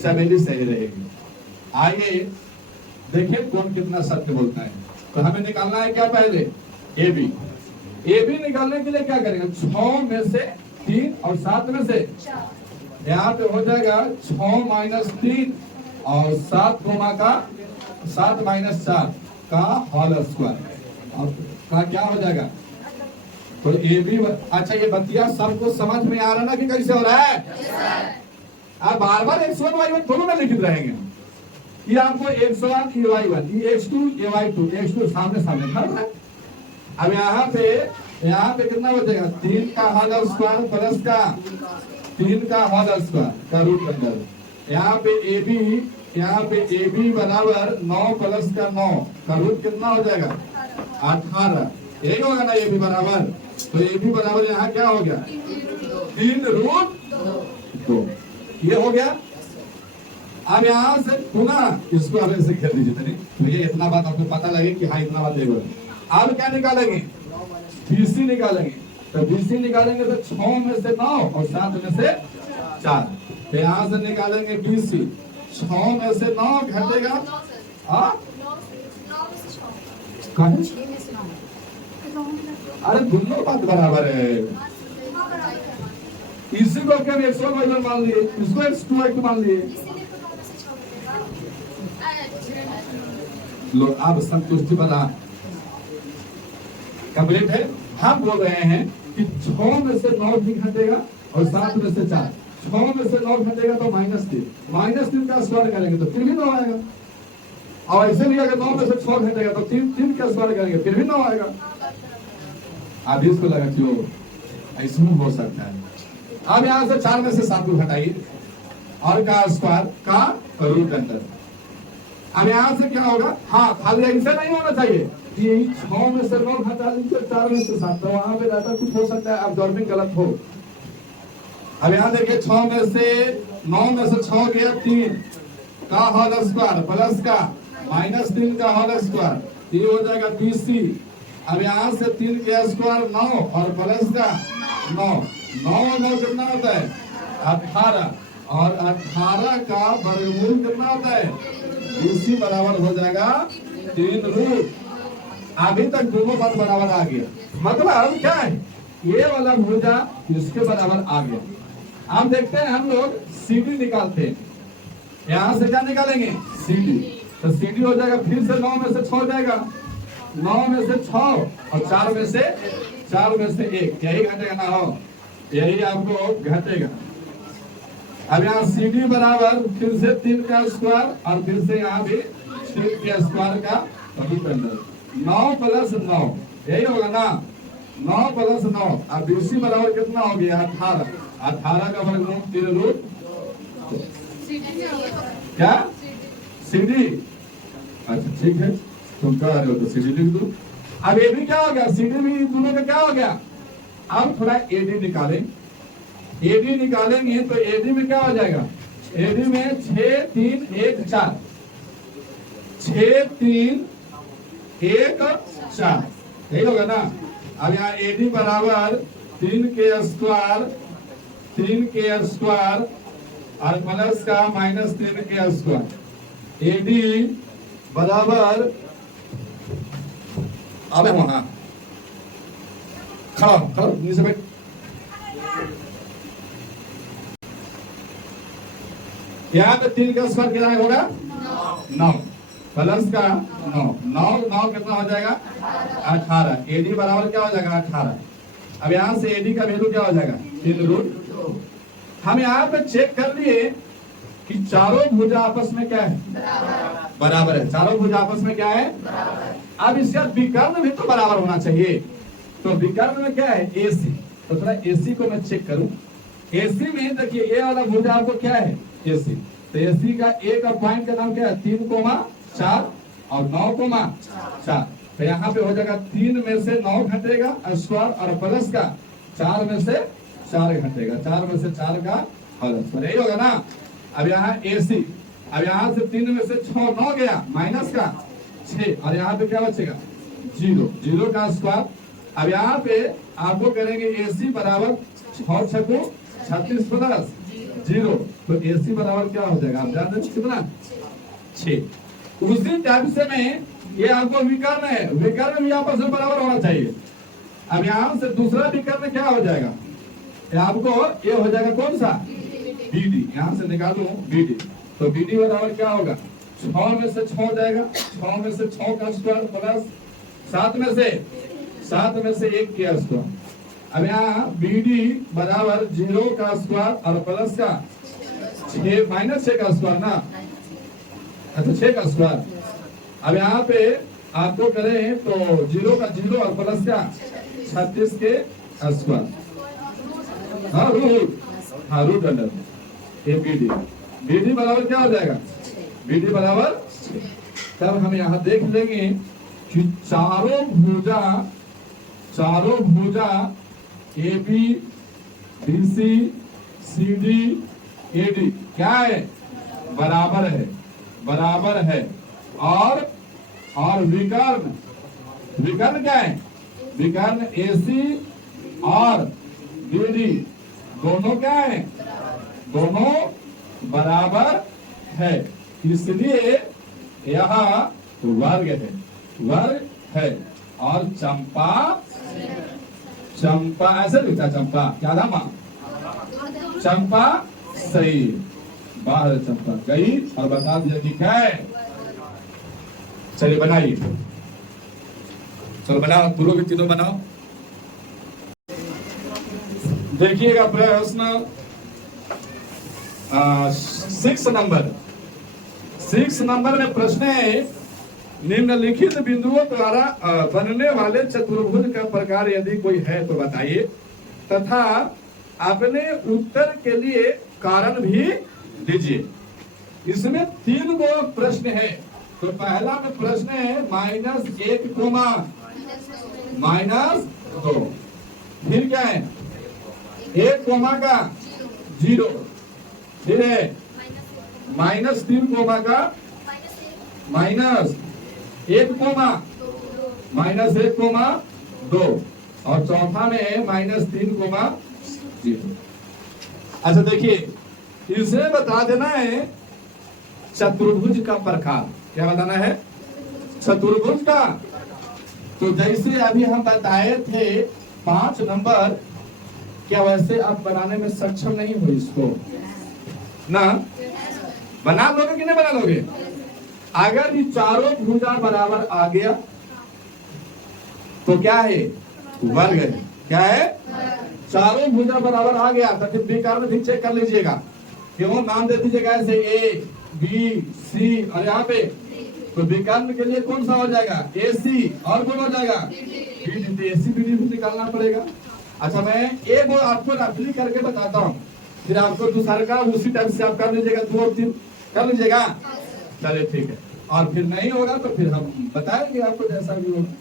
चमेली सही रहेगी। आइए देखिए कौन कितना सत्य बोलता है। तो हमें निकालना है क्या? पहले AB, ए बी निकालने के लिए क्या करेंगे, 6 में से 3 और 7 में से, यहाँ पे हो जाएगा 6 माइनस 3 और 7 कोमा का 7 माइनस 4 का होल स्क्वायर, और का क्या हो जाएगा। तो ए बी, अच्छा ये बतिया सबको समझ में आ रहा ना कि कैसे हो रहा है। आप बार बार x1 y1 दोनों में लिखित रहेंगे। ये आपको x1 ये y1 ये x2 ये y2 x2 सामने सामने खड़ा है। अब यहाँ पे कितना बचेगा, 3 का होल स्क्वायर प्लस का 3 का होल स्क्वायर का रूट अंदर। यहाँ पे ए बी बराबर 9 प्लस का 9 का रूट कितना हो जाएगा, 18। यही होगा ना ए बी बराबर। तो ए बी बराबर यहाँ क्या हो गया, 3 रूट 2। ये हो गया। अब यहाँ से पुनः इसको अब ऐसे खेल दीजिए तनी, भैया इतना बात आपको पता लगे कि हाँ इतना बात देखो। अब क्या निकालेंगे, बीसी निकालेंगे। तो बीसी निकालेंगे तो 6 में से 9 और 7 में से 4। तो यहाँ से निकालेंगे बीसी, 6 में से 9 घटेगा, अरे दोनों बात बराबर है। इसी को क्या x1 y1 मान लिए, इसको x2 y2 मान लिए। लो अब संतुष्टि बना कंप्लीट है। हम बोल रहे हैं कि 6 में से 9 भी घटेगा और 7 में से 4। 6 में से 9 घटेगा तो -3 का स्क्वायर करेंगे तो फिर भी 9 आएगा। और ऐसे भी अगर 9 में से 6 घटेगा तो 3 का स्क्वायर करेंगे फिर भी 9 आएगा। अब इसको लगा क्यों ऐसे हो सकता है। अब यहाँ से 4 में से 7 को घटाइए और का स्क्वायर का रूट अंदर। अब यहाँ से क्या होगा, हाँ खाली ऐसे नहीं होना चाहिए कि 6 में से 9 घटा दीजिए 4 में से 7, तो वहां पे रहता कुछ हो सकता है ऑब्जर्विंग गलत हो। अब यहाँ देखिए 6 में से 9 में से 6 गया 3 का होल स्क्वायर प्लस का -3 का होल स्क्वायर, ये हो जाएगा बीसी। अब यहाँ से 3 का स्क्वायर 9 और प्लस का 9 कितना होता है 18, और 18 का वर्गमूल कितना होता है, बीसी बराबर हो जाएगा 3 रूट। अभी तक दोनों बात बराबर आ गया, मतलब क्या है, ये वाला भुजा इसके बराबर आ गया। अब देखते हैं हम लोग सीडी निकालते हैं। यहाँ से क्या निकालेंगे, सीडी। तो सीडी हो जाएगा फिर से 9 में से 6 जाएगा, 9 में से 6 और 4 में से 1, यही घटेगा ना, हो यही आपको घटेगा। अब यहाँ CD बराबर फिर से 3 का स्क्वायर और फिर से यहाँ भी 3 के स्क्वायर का रूट अंदर। 9 प्लस 9 यही होगा ना, 9 प्लस 9। अब BC बराबर कितना हो गया 18 का वर्गमूल 3 रूट क्या CD। अच्छा ठीक है, तुम कह रहे हो तो CD लिख दो। अब ये भी क्या हो गया, CD भी दोनों का क्या हो गया। अब थोड़ा AD निकालें, AD निकालेंगे तो AD में क्या हो जाएगा, AD में 6 3 1 4, 6 3 1 4 यही होगा ना। अब यहाँ AD बराबर 3 के स्क्वायर और प्लस का -3 के स्क्वायर। AD बराबर, अब वहां खड़ा नीचे बैठ, यहाँ पे 3 का स्क्वायर कितना होगा 9 प्लस का 9 कितना हो जाएगा 18। AD बराबर क्या हो जाएगा 18। अब यहाँ से AD का वैल्यू क्या हो जाएगा 3 रूट। हम यहाँ पे चेक कर लिए कि चारों भुजा आपस में क्या है, बराबर है। चारों भुजा आपस में क्या है, अब इसका विकर्ण भी तो बराबर होना चाहिए। तो विकर्ण में क्या है AC, तो थोड़ा AC को मैं चेक करूं। AC में देखिए ये वाला भुजा आपको क्या है AC, तो AC का एक पॉइंट का नाम क्या है 3,4 और 9,4। तो यहाँ पे हो जाएगा 3 में से 9 घटेगा स्क्वायर और प्लस का 4 में से 4 घटेगा, 4 में से 4 का होल स्क्वायर यही होगा ना। अब यहाँ AC, अब यहाँ से 3 में से 6 9 गया माइनस का 6 और यहाँ पे क्या बचेगा 0 का स्क्वायर। अब यहाँ पे आपको करेंगे AC बराबर 6 छक्को 36 प्लस 0, तो AC बराबर क्या हो जाएगा आप जान रहे कितना 6। उसी टाइप से में ये आपको विकर्ण है, विकर्ण भी आपस में बराबर होना चाहिए। अब यहां से दूसरा विकर्ण क्या हो जाएगा, ये आपको ये हो जाएगा कौन सा, BD। यहां से निकालू BD, तो BD बराबर क्या होगा, 6 में से 6 जाएगा, 6 में से 6 का स्क्वायर प्लस 7 में से 1 का स्क्वायर। अब यहाँ BD बराबर 0 का स्क्वायर और प्लस का 6 माइनस 6 का स्क्वायर ना, अच्छा 6 का स्क्वायर। अब यहाँ पे आपको करें तो 0 का 0 और प्लस का 36 के स्क्वायर, हाँ रूट अंडर ये BD बराबर क्या हो जाएगा, BD बराबर। तब हम यहाँ देख लेंगे कि चारों भुजा AB BC CD AD क्या है, बराबर है। और विकर्ण क्या है, विकर्ण AC और BD दोनों क्या है, दोनों बराबर है, इसलिए यहाँ वर्ग है। और चंपा ऐसे लिखता, चंपा क्या था माँ, चंपा सही, बाहर चंपा गई और बता दिया कि क्या है। चलिए बनाइए, चलो बनाओ, पूर्व के तीनों बनाओ। देखिएगा प्रश्न 6 नंबर में प्रश्न है, निम्नलिखित बिंदुओं द्वारा बनने वाले चतुर्भुज का प्रकार यदि कोई है तो बताइए, तथा अपने उत्तर के लिए कारण भी दीजिए। इसमें 3 गो प्रश्न है। तो पहला में प्रश्न है -1 कोमा -2, फिर क्या है 1 कोमा का 0, फिर है -3 कोमा का -1 कोमा -1 कोमा 2, और चौथा में है -3 कोमा 0। अच्छा देखिए, इसे बता देना है चतुर्भुज का प्रकार, क्या बताना है, चतुर्भुज का। तो जैसे अभी हम बताए थे 5 नंबर, क्या वैसे आप बनाने में सक्षम नहीं हो इसको ना, बना लोगे कि नहीं बना लोगे। अगर ये चारों भुजा बराबर आ गया तो क्या है, वर्ग है, क्या है, चारों भुजा बराबर आ गया तो फिर विकर्ण भी चेक कर लीजिएगा, क्यों नाम दे दीजिएगा ऐसे A B C और यहाँ पे, तो विकर्ण के लिए कौन सा हो जाएगा, AC और कौन हो जाएगा BD, AC BD भी निकालना पड़ेगा। अच्छा मैं एक आपको रफली करके बताता हूँ, फिर आपको दूसरा का उसी टाइप से आप कर लीजिएगा, 2 और 3 कर लीजिएगा, चलिए ठीक है। और फिर नहीं होगा तो फिर हम बताएंगे आपको जैसा भी होगा।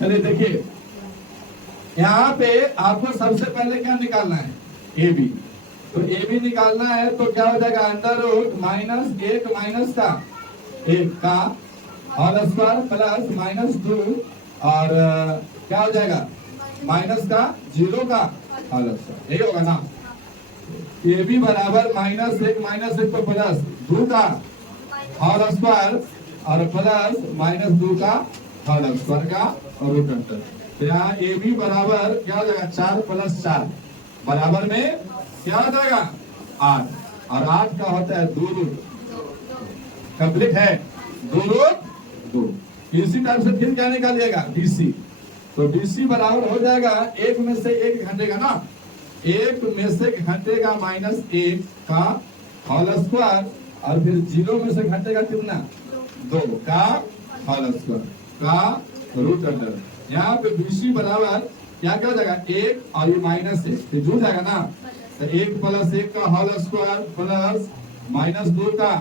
चलिए देखिए, यहाँ पे आपको सबसे पहले क्या निकालना है, AB। तो AB निकालना है तो क्या हो जाएगा, अंडर रूट -1 माइनस का 1 का होल स्क्वायर प्लस -2 और क्या हो जाएगा माइनस का 0 का होल स्क्वायर, यही होगा ना। AB बराबर -1 तो प्लस 2 का होल स्क्वायर और प्लस -2 का होल स्क्वायर का रूट अंडर। तो यहाँ AB बराबर क्या हो जाएगा, 4 + 4 बराबर में क्या हो जाएगा 8, और 8 का होता है 2 रूट, कंप्लीट है 2 रूट 2। इसी टाइप से फिर क्या निकालिएगा, BC। तो BC बराबर हो जाएगा 1 में से 1 घटेगा ना, 1 में से घटेगा -1 का होल स्क्वायर और फिर 0 में से घटेगा कितना, 2 का होल स्क्वायर का रूट अंडर। यहाँ पे BC बराबर क्या क्या हो जाएगा, 1 और ये -1 जुड़ जाएगा ना, तो 1 + 1 का होल स्क्वायर प्लस -2 का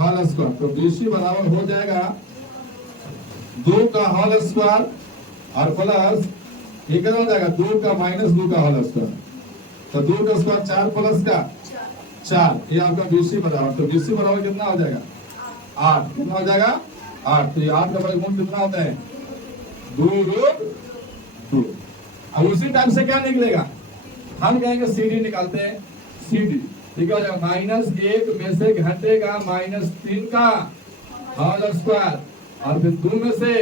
होल स्क्वायर। तो BC बराबर हो जाएगा 2 का होल स्क्वायर और प्लस ये क्या हो जाएगा, 2 का -2 का होल स्क्वायर। तो 2 का स्क्वायर 4 प्लस का 4, ये आपका BC बराबर। तो BC बराबर कितना हो जाएगा, 8। कितना हो जाएगा, 8। तो ये 8 का वर्गमूल कितना होता है, 2 रूट 2। अब उसी टाइप से क्या निकलेगा, हम कहेंगे CD निकालते हैं, CD ठीक हो जाएगा -1 में से घटेगा -3 का होल स्क्वायर और फिर 2 में से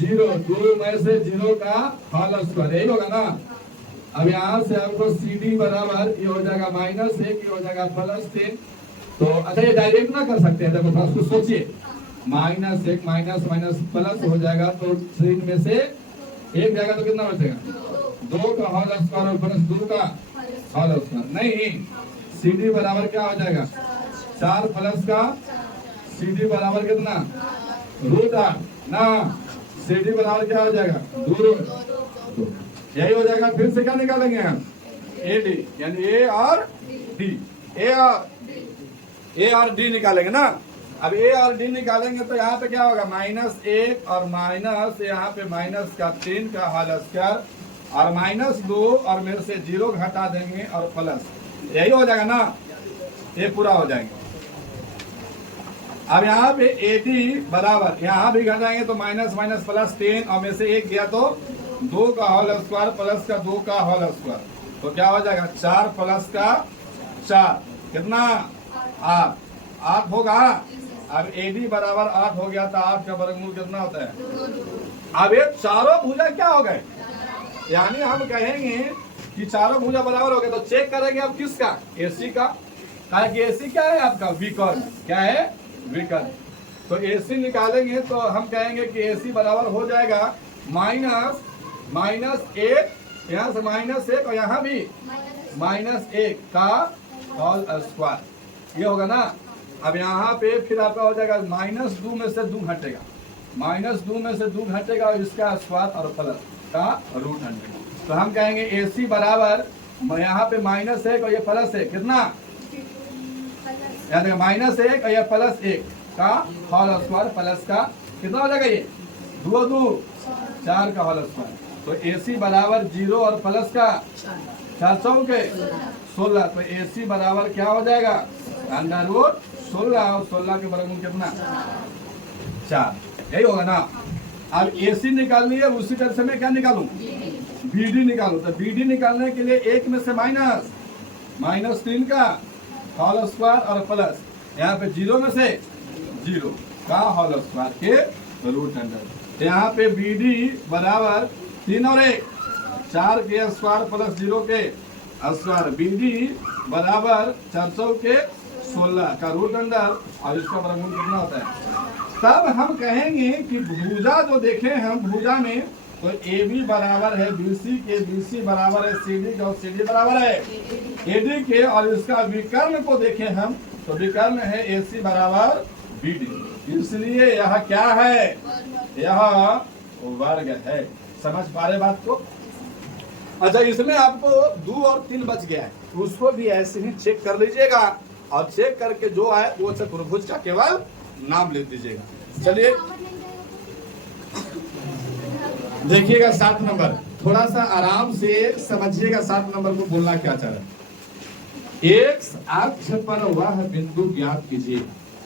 जीरो, 2 में से 0 का होल स्क्वायर, यही होगा ना। अब यहाँ से आपको CD बराबर ये हो जाएगा -1, ये हो जाएगा +3। तो अच्छा ये डायरेक्ट ना कर सकते हैं, देखो थोड़ा कुछ सोचिए। -1 माइनस माइनस प्लस हो जाएगा, तो 3 में से 1 जाएगा तो कितना बचेगा? 2 का होल स्क्वायर और प्लस 2 का होल स्क्वायर। नहीं, CD बराबर क्या हो जाएगा? 4 प्लस का CD बराबर कितना? √8 ना। CD बराबर क्या हो जाएगा? 2 यही हो जाएगा। फिर से क्या निकालेंगे हम? AD, यानी A और D, A और D निकालेंगे ना। अब A और D निकालेंगे तो यहाँ पे क्या होगा? -1 और माइनस यहाँ पे -3 का होल स्क्वायर और -2 और मेरे से 0 घटा देंगे और प्लस, यही हो जाएगा ना। ये पूरा हो जाएंगे। अब यहाँ पे AD बराबर यहाँ भी घटाएंगे तो माइनस माइनस +3 और में से 1 गया तो 2 का होल स्क्वायर प्लस का 2 का होल स्क्वायर, तो क्या हो जाएगा? 4 प्लस का 4 कितना? 8 होगा। अब AD बराबर 8 हो गया, तो 8 का वर्गमूल कितना होता है? अब ये चारों भुजा क्या हो गए? यानी हम कहेंगे कि चारों भुजा बराबर हो गए, तो चेक करेंगे अब किसका? AC का। कहा कि AC क्या है आपका? विकर्ण। क्या है? विकर्ण। तो AC निकालेंगे तो हम कहेंगे कि AC बराबर हो जाएगा -1, यहाँ से -1 और यहाँ भी -1 का होल स्क्वायर, ये होगा ना। अब यहाँ पे फिर आपका हो जाएगा -2 में से 2 घटेगा, -2 में से 2 घटेगा और इसका स्क्वायर और प्लस का √100। तो हम कहेंगे AC बराबर यहाँ पे -1 और ये +1 कितना? याद रखिए -1 और ये +1 का होल स्क्वायर प्लस का कितना हो जाएगा? ये 2 2 4 का होल स्क्वायर। तो AC बराबर 0 और प्लस का 4 चौके 16, तो AC बराबर क्या हो जाएगा? √16 और 16 के वर्गमूल कितना? 4, यही होगा ना। अब AC निकाल लिया, उसी तरह से मैं क्या निकालूं? BD निकालूं। तो BD निकालने के लिए 1 में से -3 का होल स्क्वायर और प्लस यहाँ पे 0 में से 0 का होल स्क्वायर के √100। तो यहाँ पे BD बराबर 3 और 1 4 के स्क्वायर प्लस 0 के स्क्वायर, BD बराबर 400 के 16 का √100 और इसका वर्गमूल कितना होता है? तब हम कहेंगे कि भुजा जो देखे हम भुजा में, तो AB बराबर है BC के, BC बराबर है CD के और CD बराबर है AD के, और इसका विकर्ण को देखें हम तो विकर्ण है AC बराबर BD, इसलिए यह क्या है? यह वर्ग है। समझ पा रहे बात को? अच्छा, इसमें आपको 2 और 3 बच गया है, उसको भी ऐसे ही चेक कर लीजिएगा और चेक करके जो आए वो चतुर्भुज का केवल नाम लिख दीजिएगा। चलिए देखिएगा 7 नंबर, थोड़ा सा आराम से समझिएगा 7 नंबर को बोलना क्या चाह रहा है। एक्स अक्ष पर वह बिंदु ज्ञात कीजिए।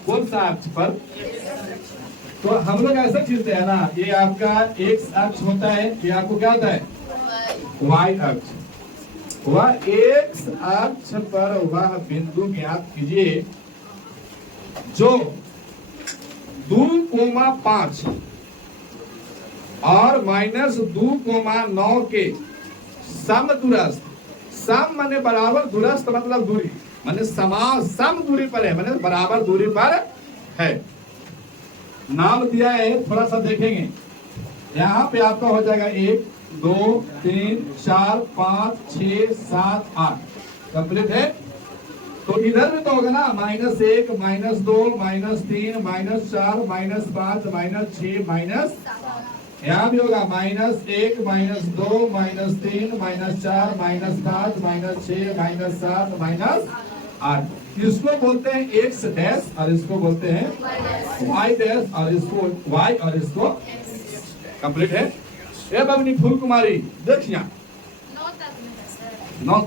कौन सा अक्ष पर? तो हम लोग ऐसा चीजते हैं ना, ये आपका एक्स अक्ष होता है, ये आपको क्या होता है? वाई अक्ष। वह एक्स अक्ष पर वह बिंदु ज्ञात कीजिए जो 2,5 और -2,9 के समदूरस्थ, सम माने बराबर, दूरस्थ मतलब दूरी, माने सम दूरी पर है, माने बराबर दूरी पर है। नाम दिया है, थोड़ा सा देखेंगे। यहाँ पे आपका हो जाएगा 1 2 3 4 5 6 7 8 कंप्लीट है। तो इधर भी तो होगा ना, -1 -2 -3 -4 -5 -6 यहाँ भी होगा -1 -2 -3 -4 -5 -6 -7 -8। इसको बोलते हैं एक्स डैश और इसको बोलते हैं वाई डैश, और इसको वाई और इसको कंप्लीट है। ये बगनी फूल कुमारी देखिए 9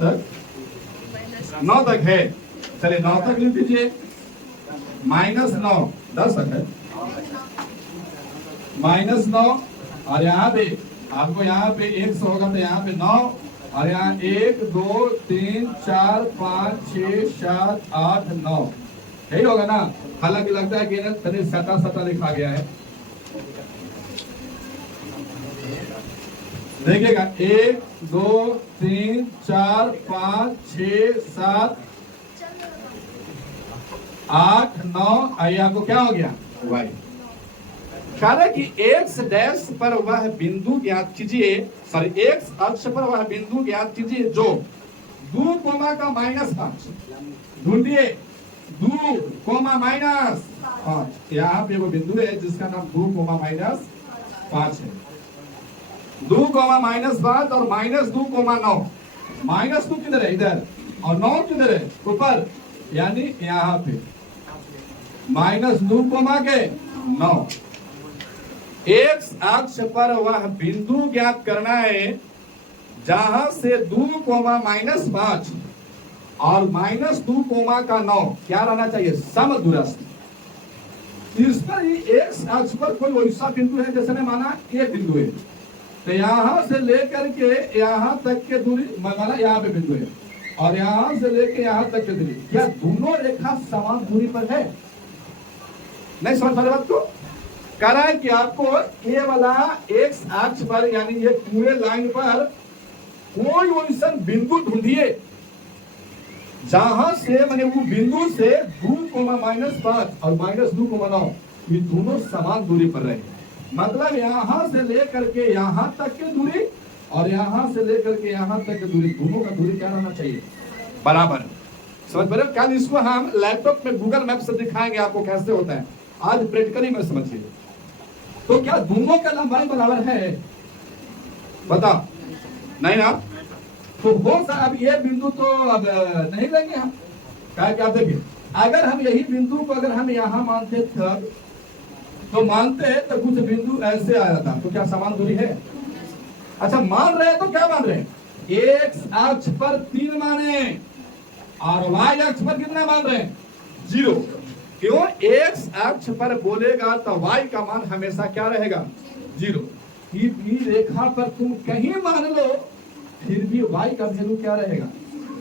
तक है। चलिए 9 तक लिख दीजिए। -9 10 तक है, -9 और यहाँ पे आपको यहाँ पे 100 होगा तो यहाँ पे 9 और यहाँ 1 2 3 4 5 6 7 8 9 यही होगा ना। हालांकि लगता है कि ना सटा लिखा गया है। देखिएगा 1 2 3 4 5 6 7 8 9, आइए आपको क्या हो गया y। कहा कि x डैश पर वह बिंदु ज्ञात कीजिए, सॉरी x अक्ष पर वह बिंदु ज्ञात कीजिए जो 2 कोमा का -5, ढूंढिए 2 कोमा -5। यहाँ पे वो बिंदु है जिसका नाम 2 कोमा -5 है। 2 कोमा -5 और -2 कोमा 9। -2 किधर है? इधर। और 9 किधर है? ऊपर, यानी यहाँ पे -2 कोमा के 9। एक्स अक्ष पर वह बिंदु ज्ञात करना है जहां से 2 कोमा -5 और -2 कोमा का 9 क्या रहना चाहिए? समदूरस्थ। इस पर ही एक्स अक्ष पर कोई वैसा बिंदु है जैसे मैं माना ये बिंदु है, तो यहां से लेकर के यहां तक के दूरी माना यहाँ पे बिंदु है, और यहां से लेकर यहां तक की दूरी, क्या दोनों रेखा समान दूरी पर है? नहीं समझ पा रहे बात को? कह रहा है कि आपको ये वाला एक्स अक्ष पर यानी ये पूरे लाइन पर कोई वैसा बिंदु ढूंढिए जहां से मैंने वो बिंदु से 2 कोमा -5 और -2 कोमा 9 ये दोनों समान दूरी पर रहे। मतलब यहां से लेकर के यहां तक की दूरी और यहां से लेकर के यहां तक की दूरी, दोनों का दूरी क्या रहना चाहिए? बराबर। समझ पा रहे हो? कल इसको हम लैपटॉप में गूगल मैप से दिखाएंगे आपको कैसे होता है, आज प्रैक्टिकली में समझिए। तो क्या दोनों का लंबाई बराबर है? बताओ। नहीं ना? तो हो अब ये बिंदु तो अब नहीं लेंगे हम। क्या देखिए, अगर हम यही बिंदु को अगर हम यहाँ मानते थे तो मानते तो कुछ बिंदु ऐसे आया था, तो क्या समान दूरी है? अच्छा मान रहे हैं तो क्या मान रहे हैं? एक्स अक्ष पर 3 माने और वाई अक्ष पर कितना मान रहे हैं? 0। क्यों? एक्स अक्ष पर बोलेगा तो y का मान हमेशा क्या रहेगा? 0। ई रेखा पर तुम कहीं मान लो फिर भी y का वैल्यू क्या रहेगा?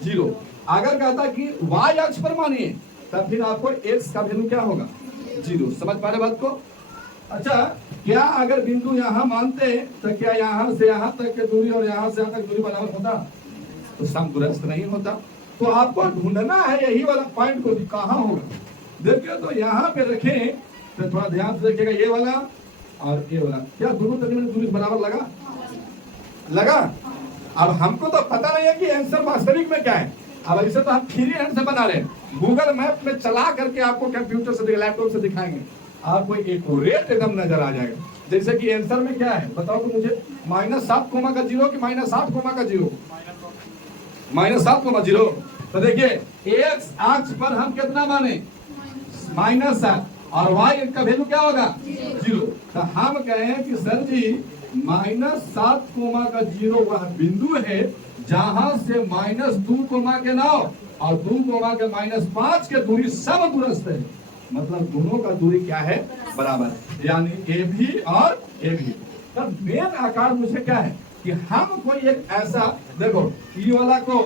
0। अगर कहता कि y अक्ष पर मानिए तब फिर आपको x का वैल्यू क्या होगा? 0। समझ पा रहे बात को? अच्छा, क्या अगर बिंदु यहाँ मानते तो क्या यहाँ से यहाँ तक की दूरी और यहाँ से यहाँ तक दूरी बराबर होता? तो समदूरस्थ नहीं होता। तो आपको ढूंढना है यही वाला पॉइंट को, कहाँ होगा। देखिए तो यहाँ पे रखें तो थोड़ा ध्यान से देखिएगा, ये वाला और ये वाला, क्या दोनों तरीके में दूरी बराबर लगा? अब हमको तो पता नहीं है कि आंसर वास्तविक में क्या है। अब इसे तो हम फ्री हैंड से बना रहे हैं, गूगल मैप में चला करके आपको कंप्यूटर से लैपटॉप से दिखाएंगे, आपको एक्यूरेट एकदम नजर आ जाएगा। जैसे कि आंसर में क्या है बताओ तो मुझे, -7 कोमा का 0 कि -8 कोमा का 0? -7 कोमा 0। तो देखिए एक्स अक्ष पर हम कितना माने? -7 और y का वैल्यू क्या होगा? 0। तो हम कहें कि सर जी -7 कोमा का 0 वह बिंदु है जहां से -2 कोमा के 9 और 2 कोमा के -5 के दूरी समदूरस्थ है। मतलब दोनों का दूरी क्या है? बराबर, यानी ए भी और ए भी। तब मेन आकार मुझे क्या है कि हम कोई एक ऐसा, देखो ई वाला को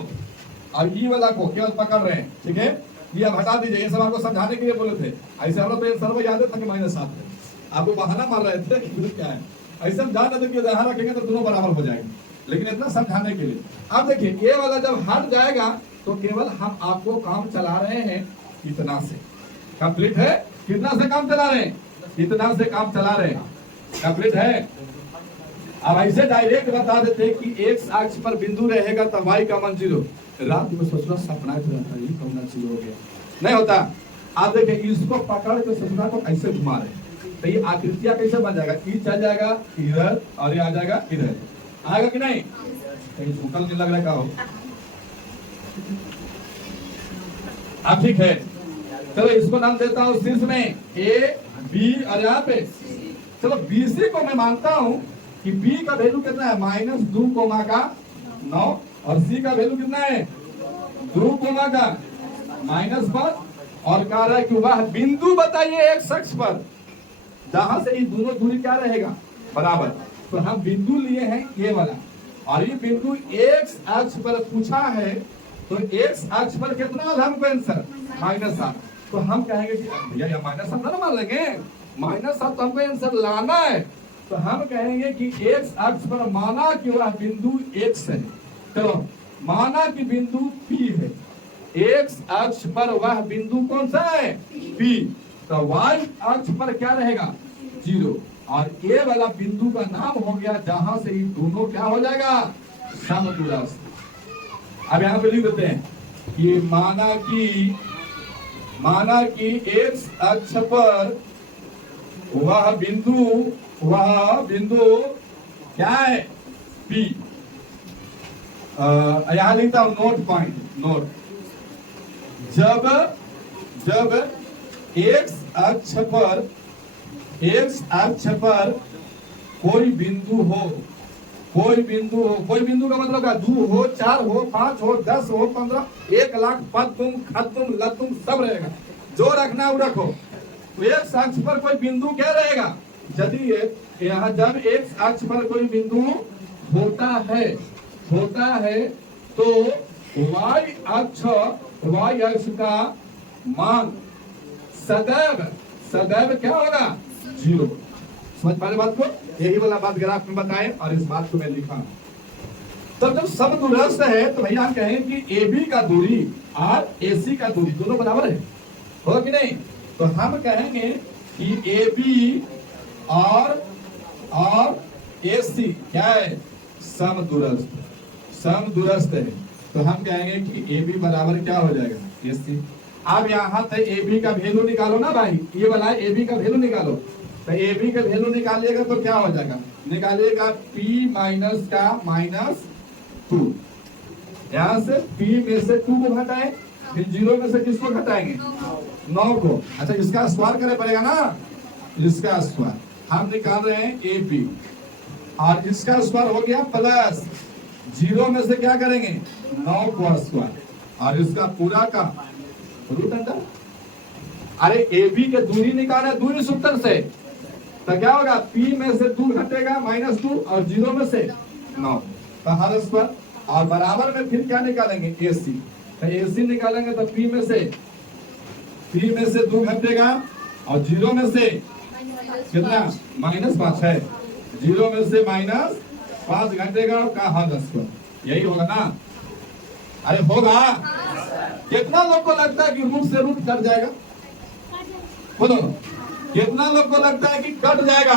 और ई वाला को केवल पकड़ रहे हैं, ठीक है? ये अब हटा दीजिए, ये सब आपको समझाने के लिए बोले थे। ऐसे हम लोग तो सर्व याद था कि -7 है, आपको बहाना मार रहे थे कि क्या है। ऐसे हम जान रहे थे कि यहाँ रखेंगे तो दोनों बराबर हो जाएंगे, लेकिन इतना समझाने के लिए। अब देखिए ये वाला जब हट जाएगा तो केवल हम आपको काम चला रहे हैं इतना से, कंप्लीट है? कितना से काम चला रहे हैं? इतना से काम चला रहे हैं, कंप्लीट है? अब ऐसे डायरेक्ट बता देते कि एक्स अक्ष पर बिंदु रहेगा तो y का मान 0। रात में सोचना सपना रहता है, ये कौन चीज हो गया, नहीं होता। आप देखिए इसको पकड़ के सपना को ऐसे घुमा रहे तो ये आकृतियां कैसे बन जाएगा? ई चल जाएगा इधर और ये आ जाएगा इधर, आएगा कि नहीं? कहीं झुकल नहीं लग रहा का हो? अब ठीक है, चलो इसको नाम देता हूँ शीर्ष में ए बी और यहाँ पे चलो BC को मैं मानता हूँ कि B का वैल्यू कितना है? -2 कोमा का 9 और C का वैल्यू कितना है? 2 कोमा का -5 और कह रहा है कि वह बिंदु बताइए एक शख्स पर जहां से ये दोनों दूरी क्या रहेगा? बराबर। तो हम बिंदु लिए हैं ये वाला और ये बिंदु एक्स अक्ष पर पूछा है, तो एक्स अक्ष पर कितना हमको आंसर? -7। तो हम कहेंगे कि भैया -7 ना मान लेंगे, -7 तो हमको आंसर लाना है। तो हम कहेंगे कि x अक्ष पर माना कि वह बिंदु x है। चलो माना कि बिंदु P है, x अक्ष पर वह बिंदु कौन सा है? P। तो y अक्ष पर क्या रहेगा? 0। और a वाला बिंदु का नाम हो गया जहां से ये दोनों क्या हो जाएगा? समदूरस्थ। अब यहां पे लिख देते हैं कि माना कि x अक्ष पर वह बिंदु क्या है? P। यहां लिखता हूं नोट। जब x अक्ष पर कोई बिंदु हो, कोई बिंदु का मतलब क्या? 2 हो, 4 हो, 5 हो, 10 हो, 15, 1 लाख पद खत्म लतुम सब रहेगा, जो रखना वो रखो। तो एक अक्ष पर कोई बिंदु क्या रहेगा? यदि यहाँ जब एक अक्ष पर कोई बिंदु होता है तो y अक्ष का मान सदैव क्या होगा? 0। समझ पा रहे बात को? यही वाला बात ग्राफ में बताएं और इस बात को मैं लिखा। तो जब समदूरस्थ है तो भैया हम कहें कि AB का दूरी और AC का दूरी दोनों बराबर है, हो कि नहीं? तो हम कहेंगे कि AB और AC क्या है? समदूरस्थ है। तो हम कहेंगे कि AB बराबर क्या हो जाएगा? AC। अब यहाँ से AB का वैल्यू निकालो ना भाई, ये वाला AB का वैल्यू निकालो। तो AB का वैल्यू निकालिएगा तो क्या हो जाएगा? निकालिएगा P माइनस का -2। यहाँ से P में से 2 को घटाएं, फिर 0 में से किसको घटाएंगे? 9 को। अच्छा इसका स्क्वायर करना पड़ेगा ना, इसका स्क्वायर हम निकाल रहे हैं AB और इसका स्क्वायर हो गया प्लस 0 में से क्या करेंगे? 9 को स्क्वायर और इसका पूरा का रूट अंडर। अरे AB के दूरी निकाले दूरी सूत्र से, तो क्या होगा? P में से 2 घटेगा -2 और 0 में से 9 तो हर स्क्वायर और बराबर में फिर क्या निकालेंगे? AC। तो AC निकालेंगे तो P में से 2 घटेगा और 0 में से कितना? -5 है। 0 में से -5 घटेगा का हर स्क्वायर। यही होगा ना? अरे होगा। कितना लोग को लगता है कि रूट से रूट कट जाएगा? बोलो, कितना लोग को लगता है कि कट जाएगा?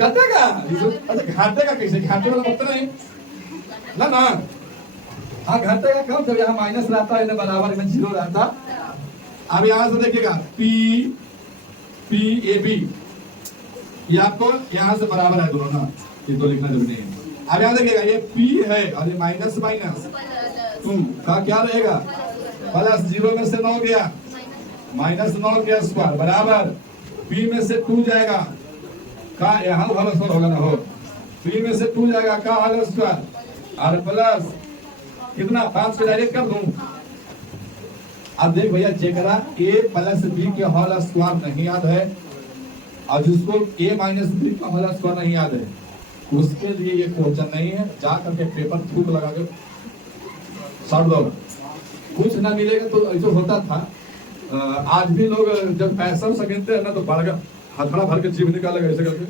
कटेगा? अच्छा घाटेगा कैसे? घाटे वाला मतलब नहीं ना। हाँ घाटेगा कब? जब यहाँ माइनस रहता है, बराबर में 0 रहता। अब यहाँ से देखिएगा P AB ये आपको यहाँ से बराबर है दोनों ना, ये तो लिखना जरूरी नहीं है। अब यहाँ देखिएगा ये P है और ये माइनस 2 का क्या रहेगा? प्लस 0 में से 9 गया, -9 के स्क्वायर बराबर P में से 2 जाएगा का यहाँ होल स्क्वायर होगा ना, हो P में से 2 जाएगा का होल स्क्वायर और प्लस कितना? 5 को डायरेक्ट कर दूं। अब देख भैया चेक करा, A प्लस B के होल स्क्वायर नहीं याद है और जिसको A माइनस B का होल स्क्वायर नहीं याद है उसके लिए ये क्वेश्चन नहीं है। जा करके पेपर थूक लगा के साड़ दो, कुछ ना मिलेगा। तो ऐसा होता था, आज भी लोग जब पैसा सकते हैं ना तो हथड़ा भर के जीव निकालेगा ऐसे करके।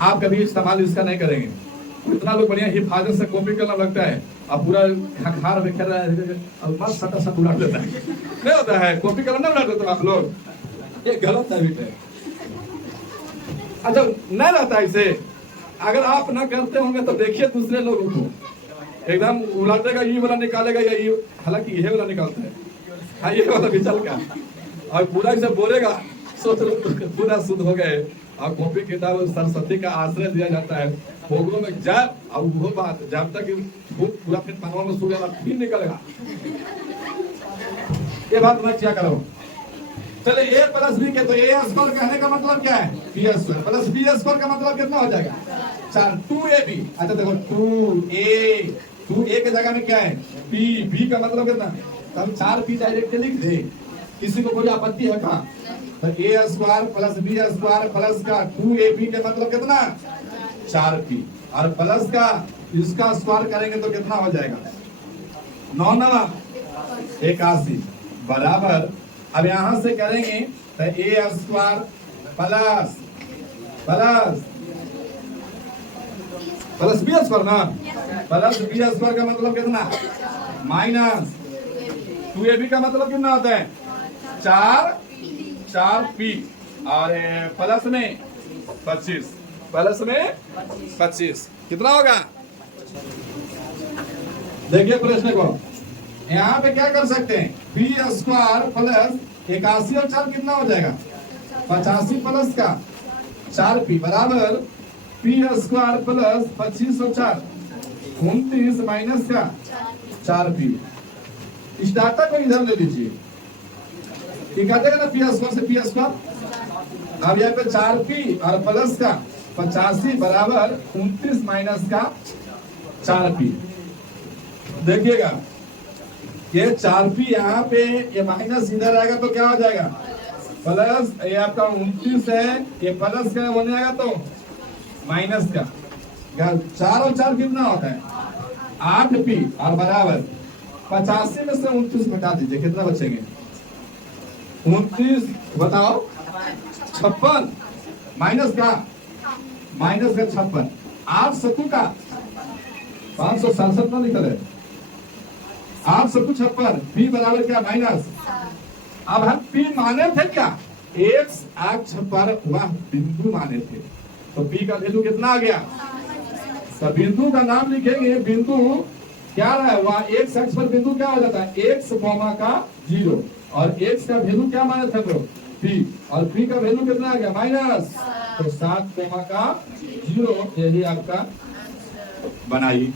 आप कभी इस्तेमाल इसका नहीं करेंगे। इतना लोग बढ़िया हिफाजत से कॉपी करना लगता है और पूरा खखार बिखर रहा है और मस्त सटा सा उड़ा देता है। नहीं होता है, कॉपी करना नहीं उड़ा देते आप लोग, ये गलत हैबिट है। अच्छा नहीं रहता इसे, अगर आप ना करते होंगे तो देखिए दूसरे लोगों को एकदम उड़ातेगा, ये वाला निकालेगा या ये, हालांकि ये वाला निकालता है, हाँ ये वाला भी चल का और पूरा जब बोलेगा सोच लो पूरा शुद्ध हो गए। और कॉपी किताब सरस्वती का आश्रय दिया जाता है, होगलों में जा और वो बात जब तक पूरा फिर पनवा में सो जाएगा फिर निकलेगा। ये बात मैं क्या करो। चले A प्लस B के तो A स्क्वायर कहने का मतलब क्या है? B square plus B square का मतलब कितना हो जाएगा? 4 2AB। अच्छा देखो 2A के जगह में क्या है? B का मतलब कितना? तब 4P डायरेक्ट लिख दे, किसी को कोई आपत्ति है का? तो A square plus B square plus का 2AB के मतलब कितना? 4P और प्लस का इसका स्क्वायर करेंगे तो कितना हो जाएगा? 9 9 81 बराबर अब यहां से करेंगे तो A square plus plus plus B square ना, प्लस बी स्क्वायर का मतलब कितना, माइनस 2ab का मतलब कितना होता है, 4p और प्लस में 25, प्लस में 25 कितना होगा। देखिए प्रश्न को, यहाँ पे क्या कर सकते हैं, बी स्क्वायर प्लस 81 और 4 कितना हो जाएगा, 85 प्लस का 4p बराबर पी स्क्वायर प्लस 25 और 4 29 माइनस का 4p। इस डाटा को इधर ले लीजिए, काटेगा ना पी स्क्वायर से पी स्क्वायर। अब यहाँ पे 4p और प्लस का 85 बराबर 29 माइनस का 4p। देखिएगा ये 4p यहाँ पे, ये माइनस इधर आएगा तो क्या हो जाएगा, प्लस, ये आपका 29 है, ये प्लस का होने आएगा तो माइनस का 4 और 4 कितना होता है 8p और बराबर 85 में से 29 घटा दीजिए, कितना बचेंगे 29 बताओ 56 माइनस का 56, 8 सत्तू का 567 ना निकल है, 8 सत्तू 56, p बराबर क्या माइनस। अब हम p माने थे क्या, x अक्ष पर वह बिंदु माने थे, तो p का वैल्यू कितना आ गया, तो बिंदु का नाम लिखेंगे, बिंदु क्या रहा है, वह x अक्ष पर बिंदु क्या हो जाता है, x कॉमा का 0 और x का वैल्यू क्या माने थे लोग, p और p का वैल्यू कितना आ गया माइनस, तो 7 कॉमा का 0, यही आपका बनाई।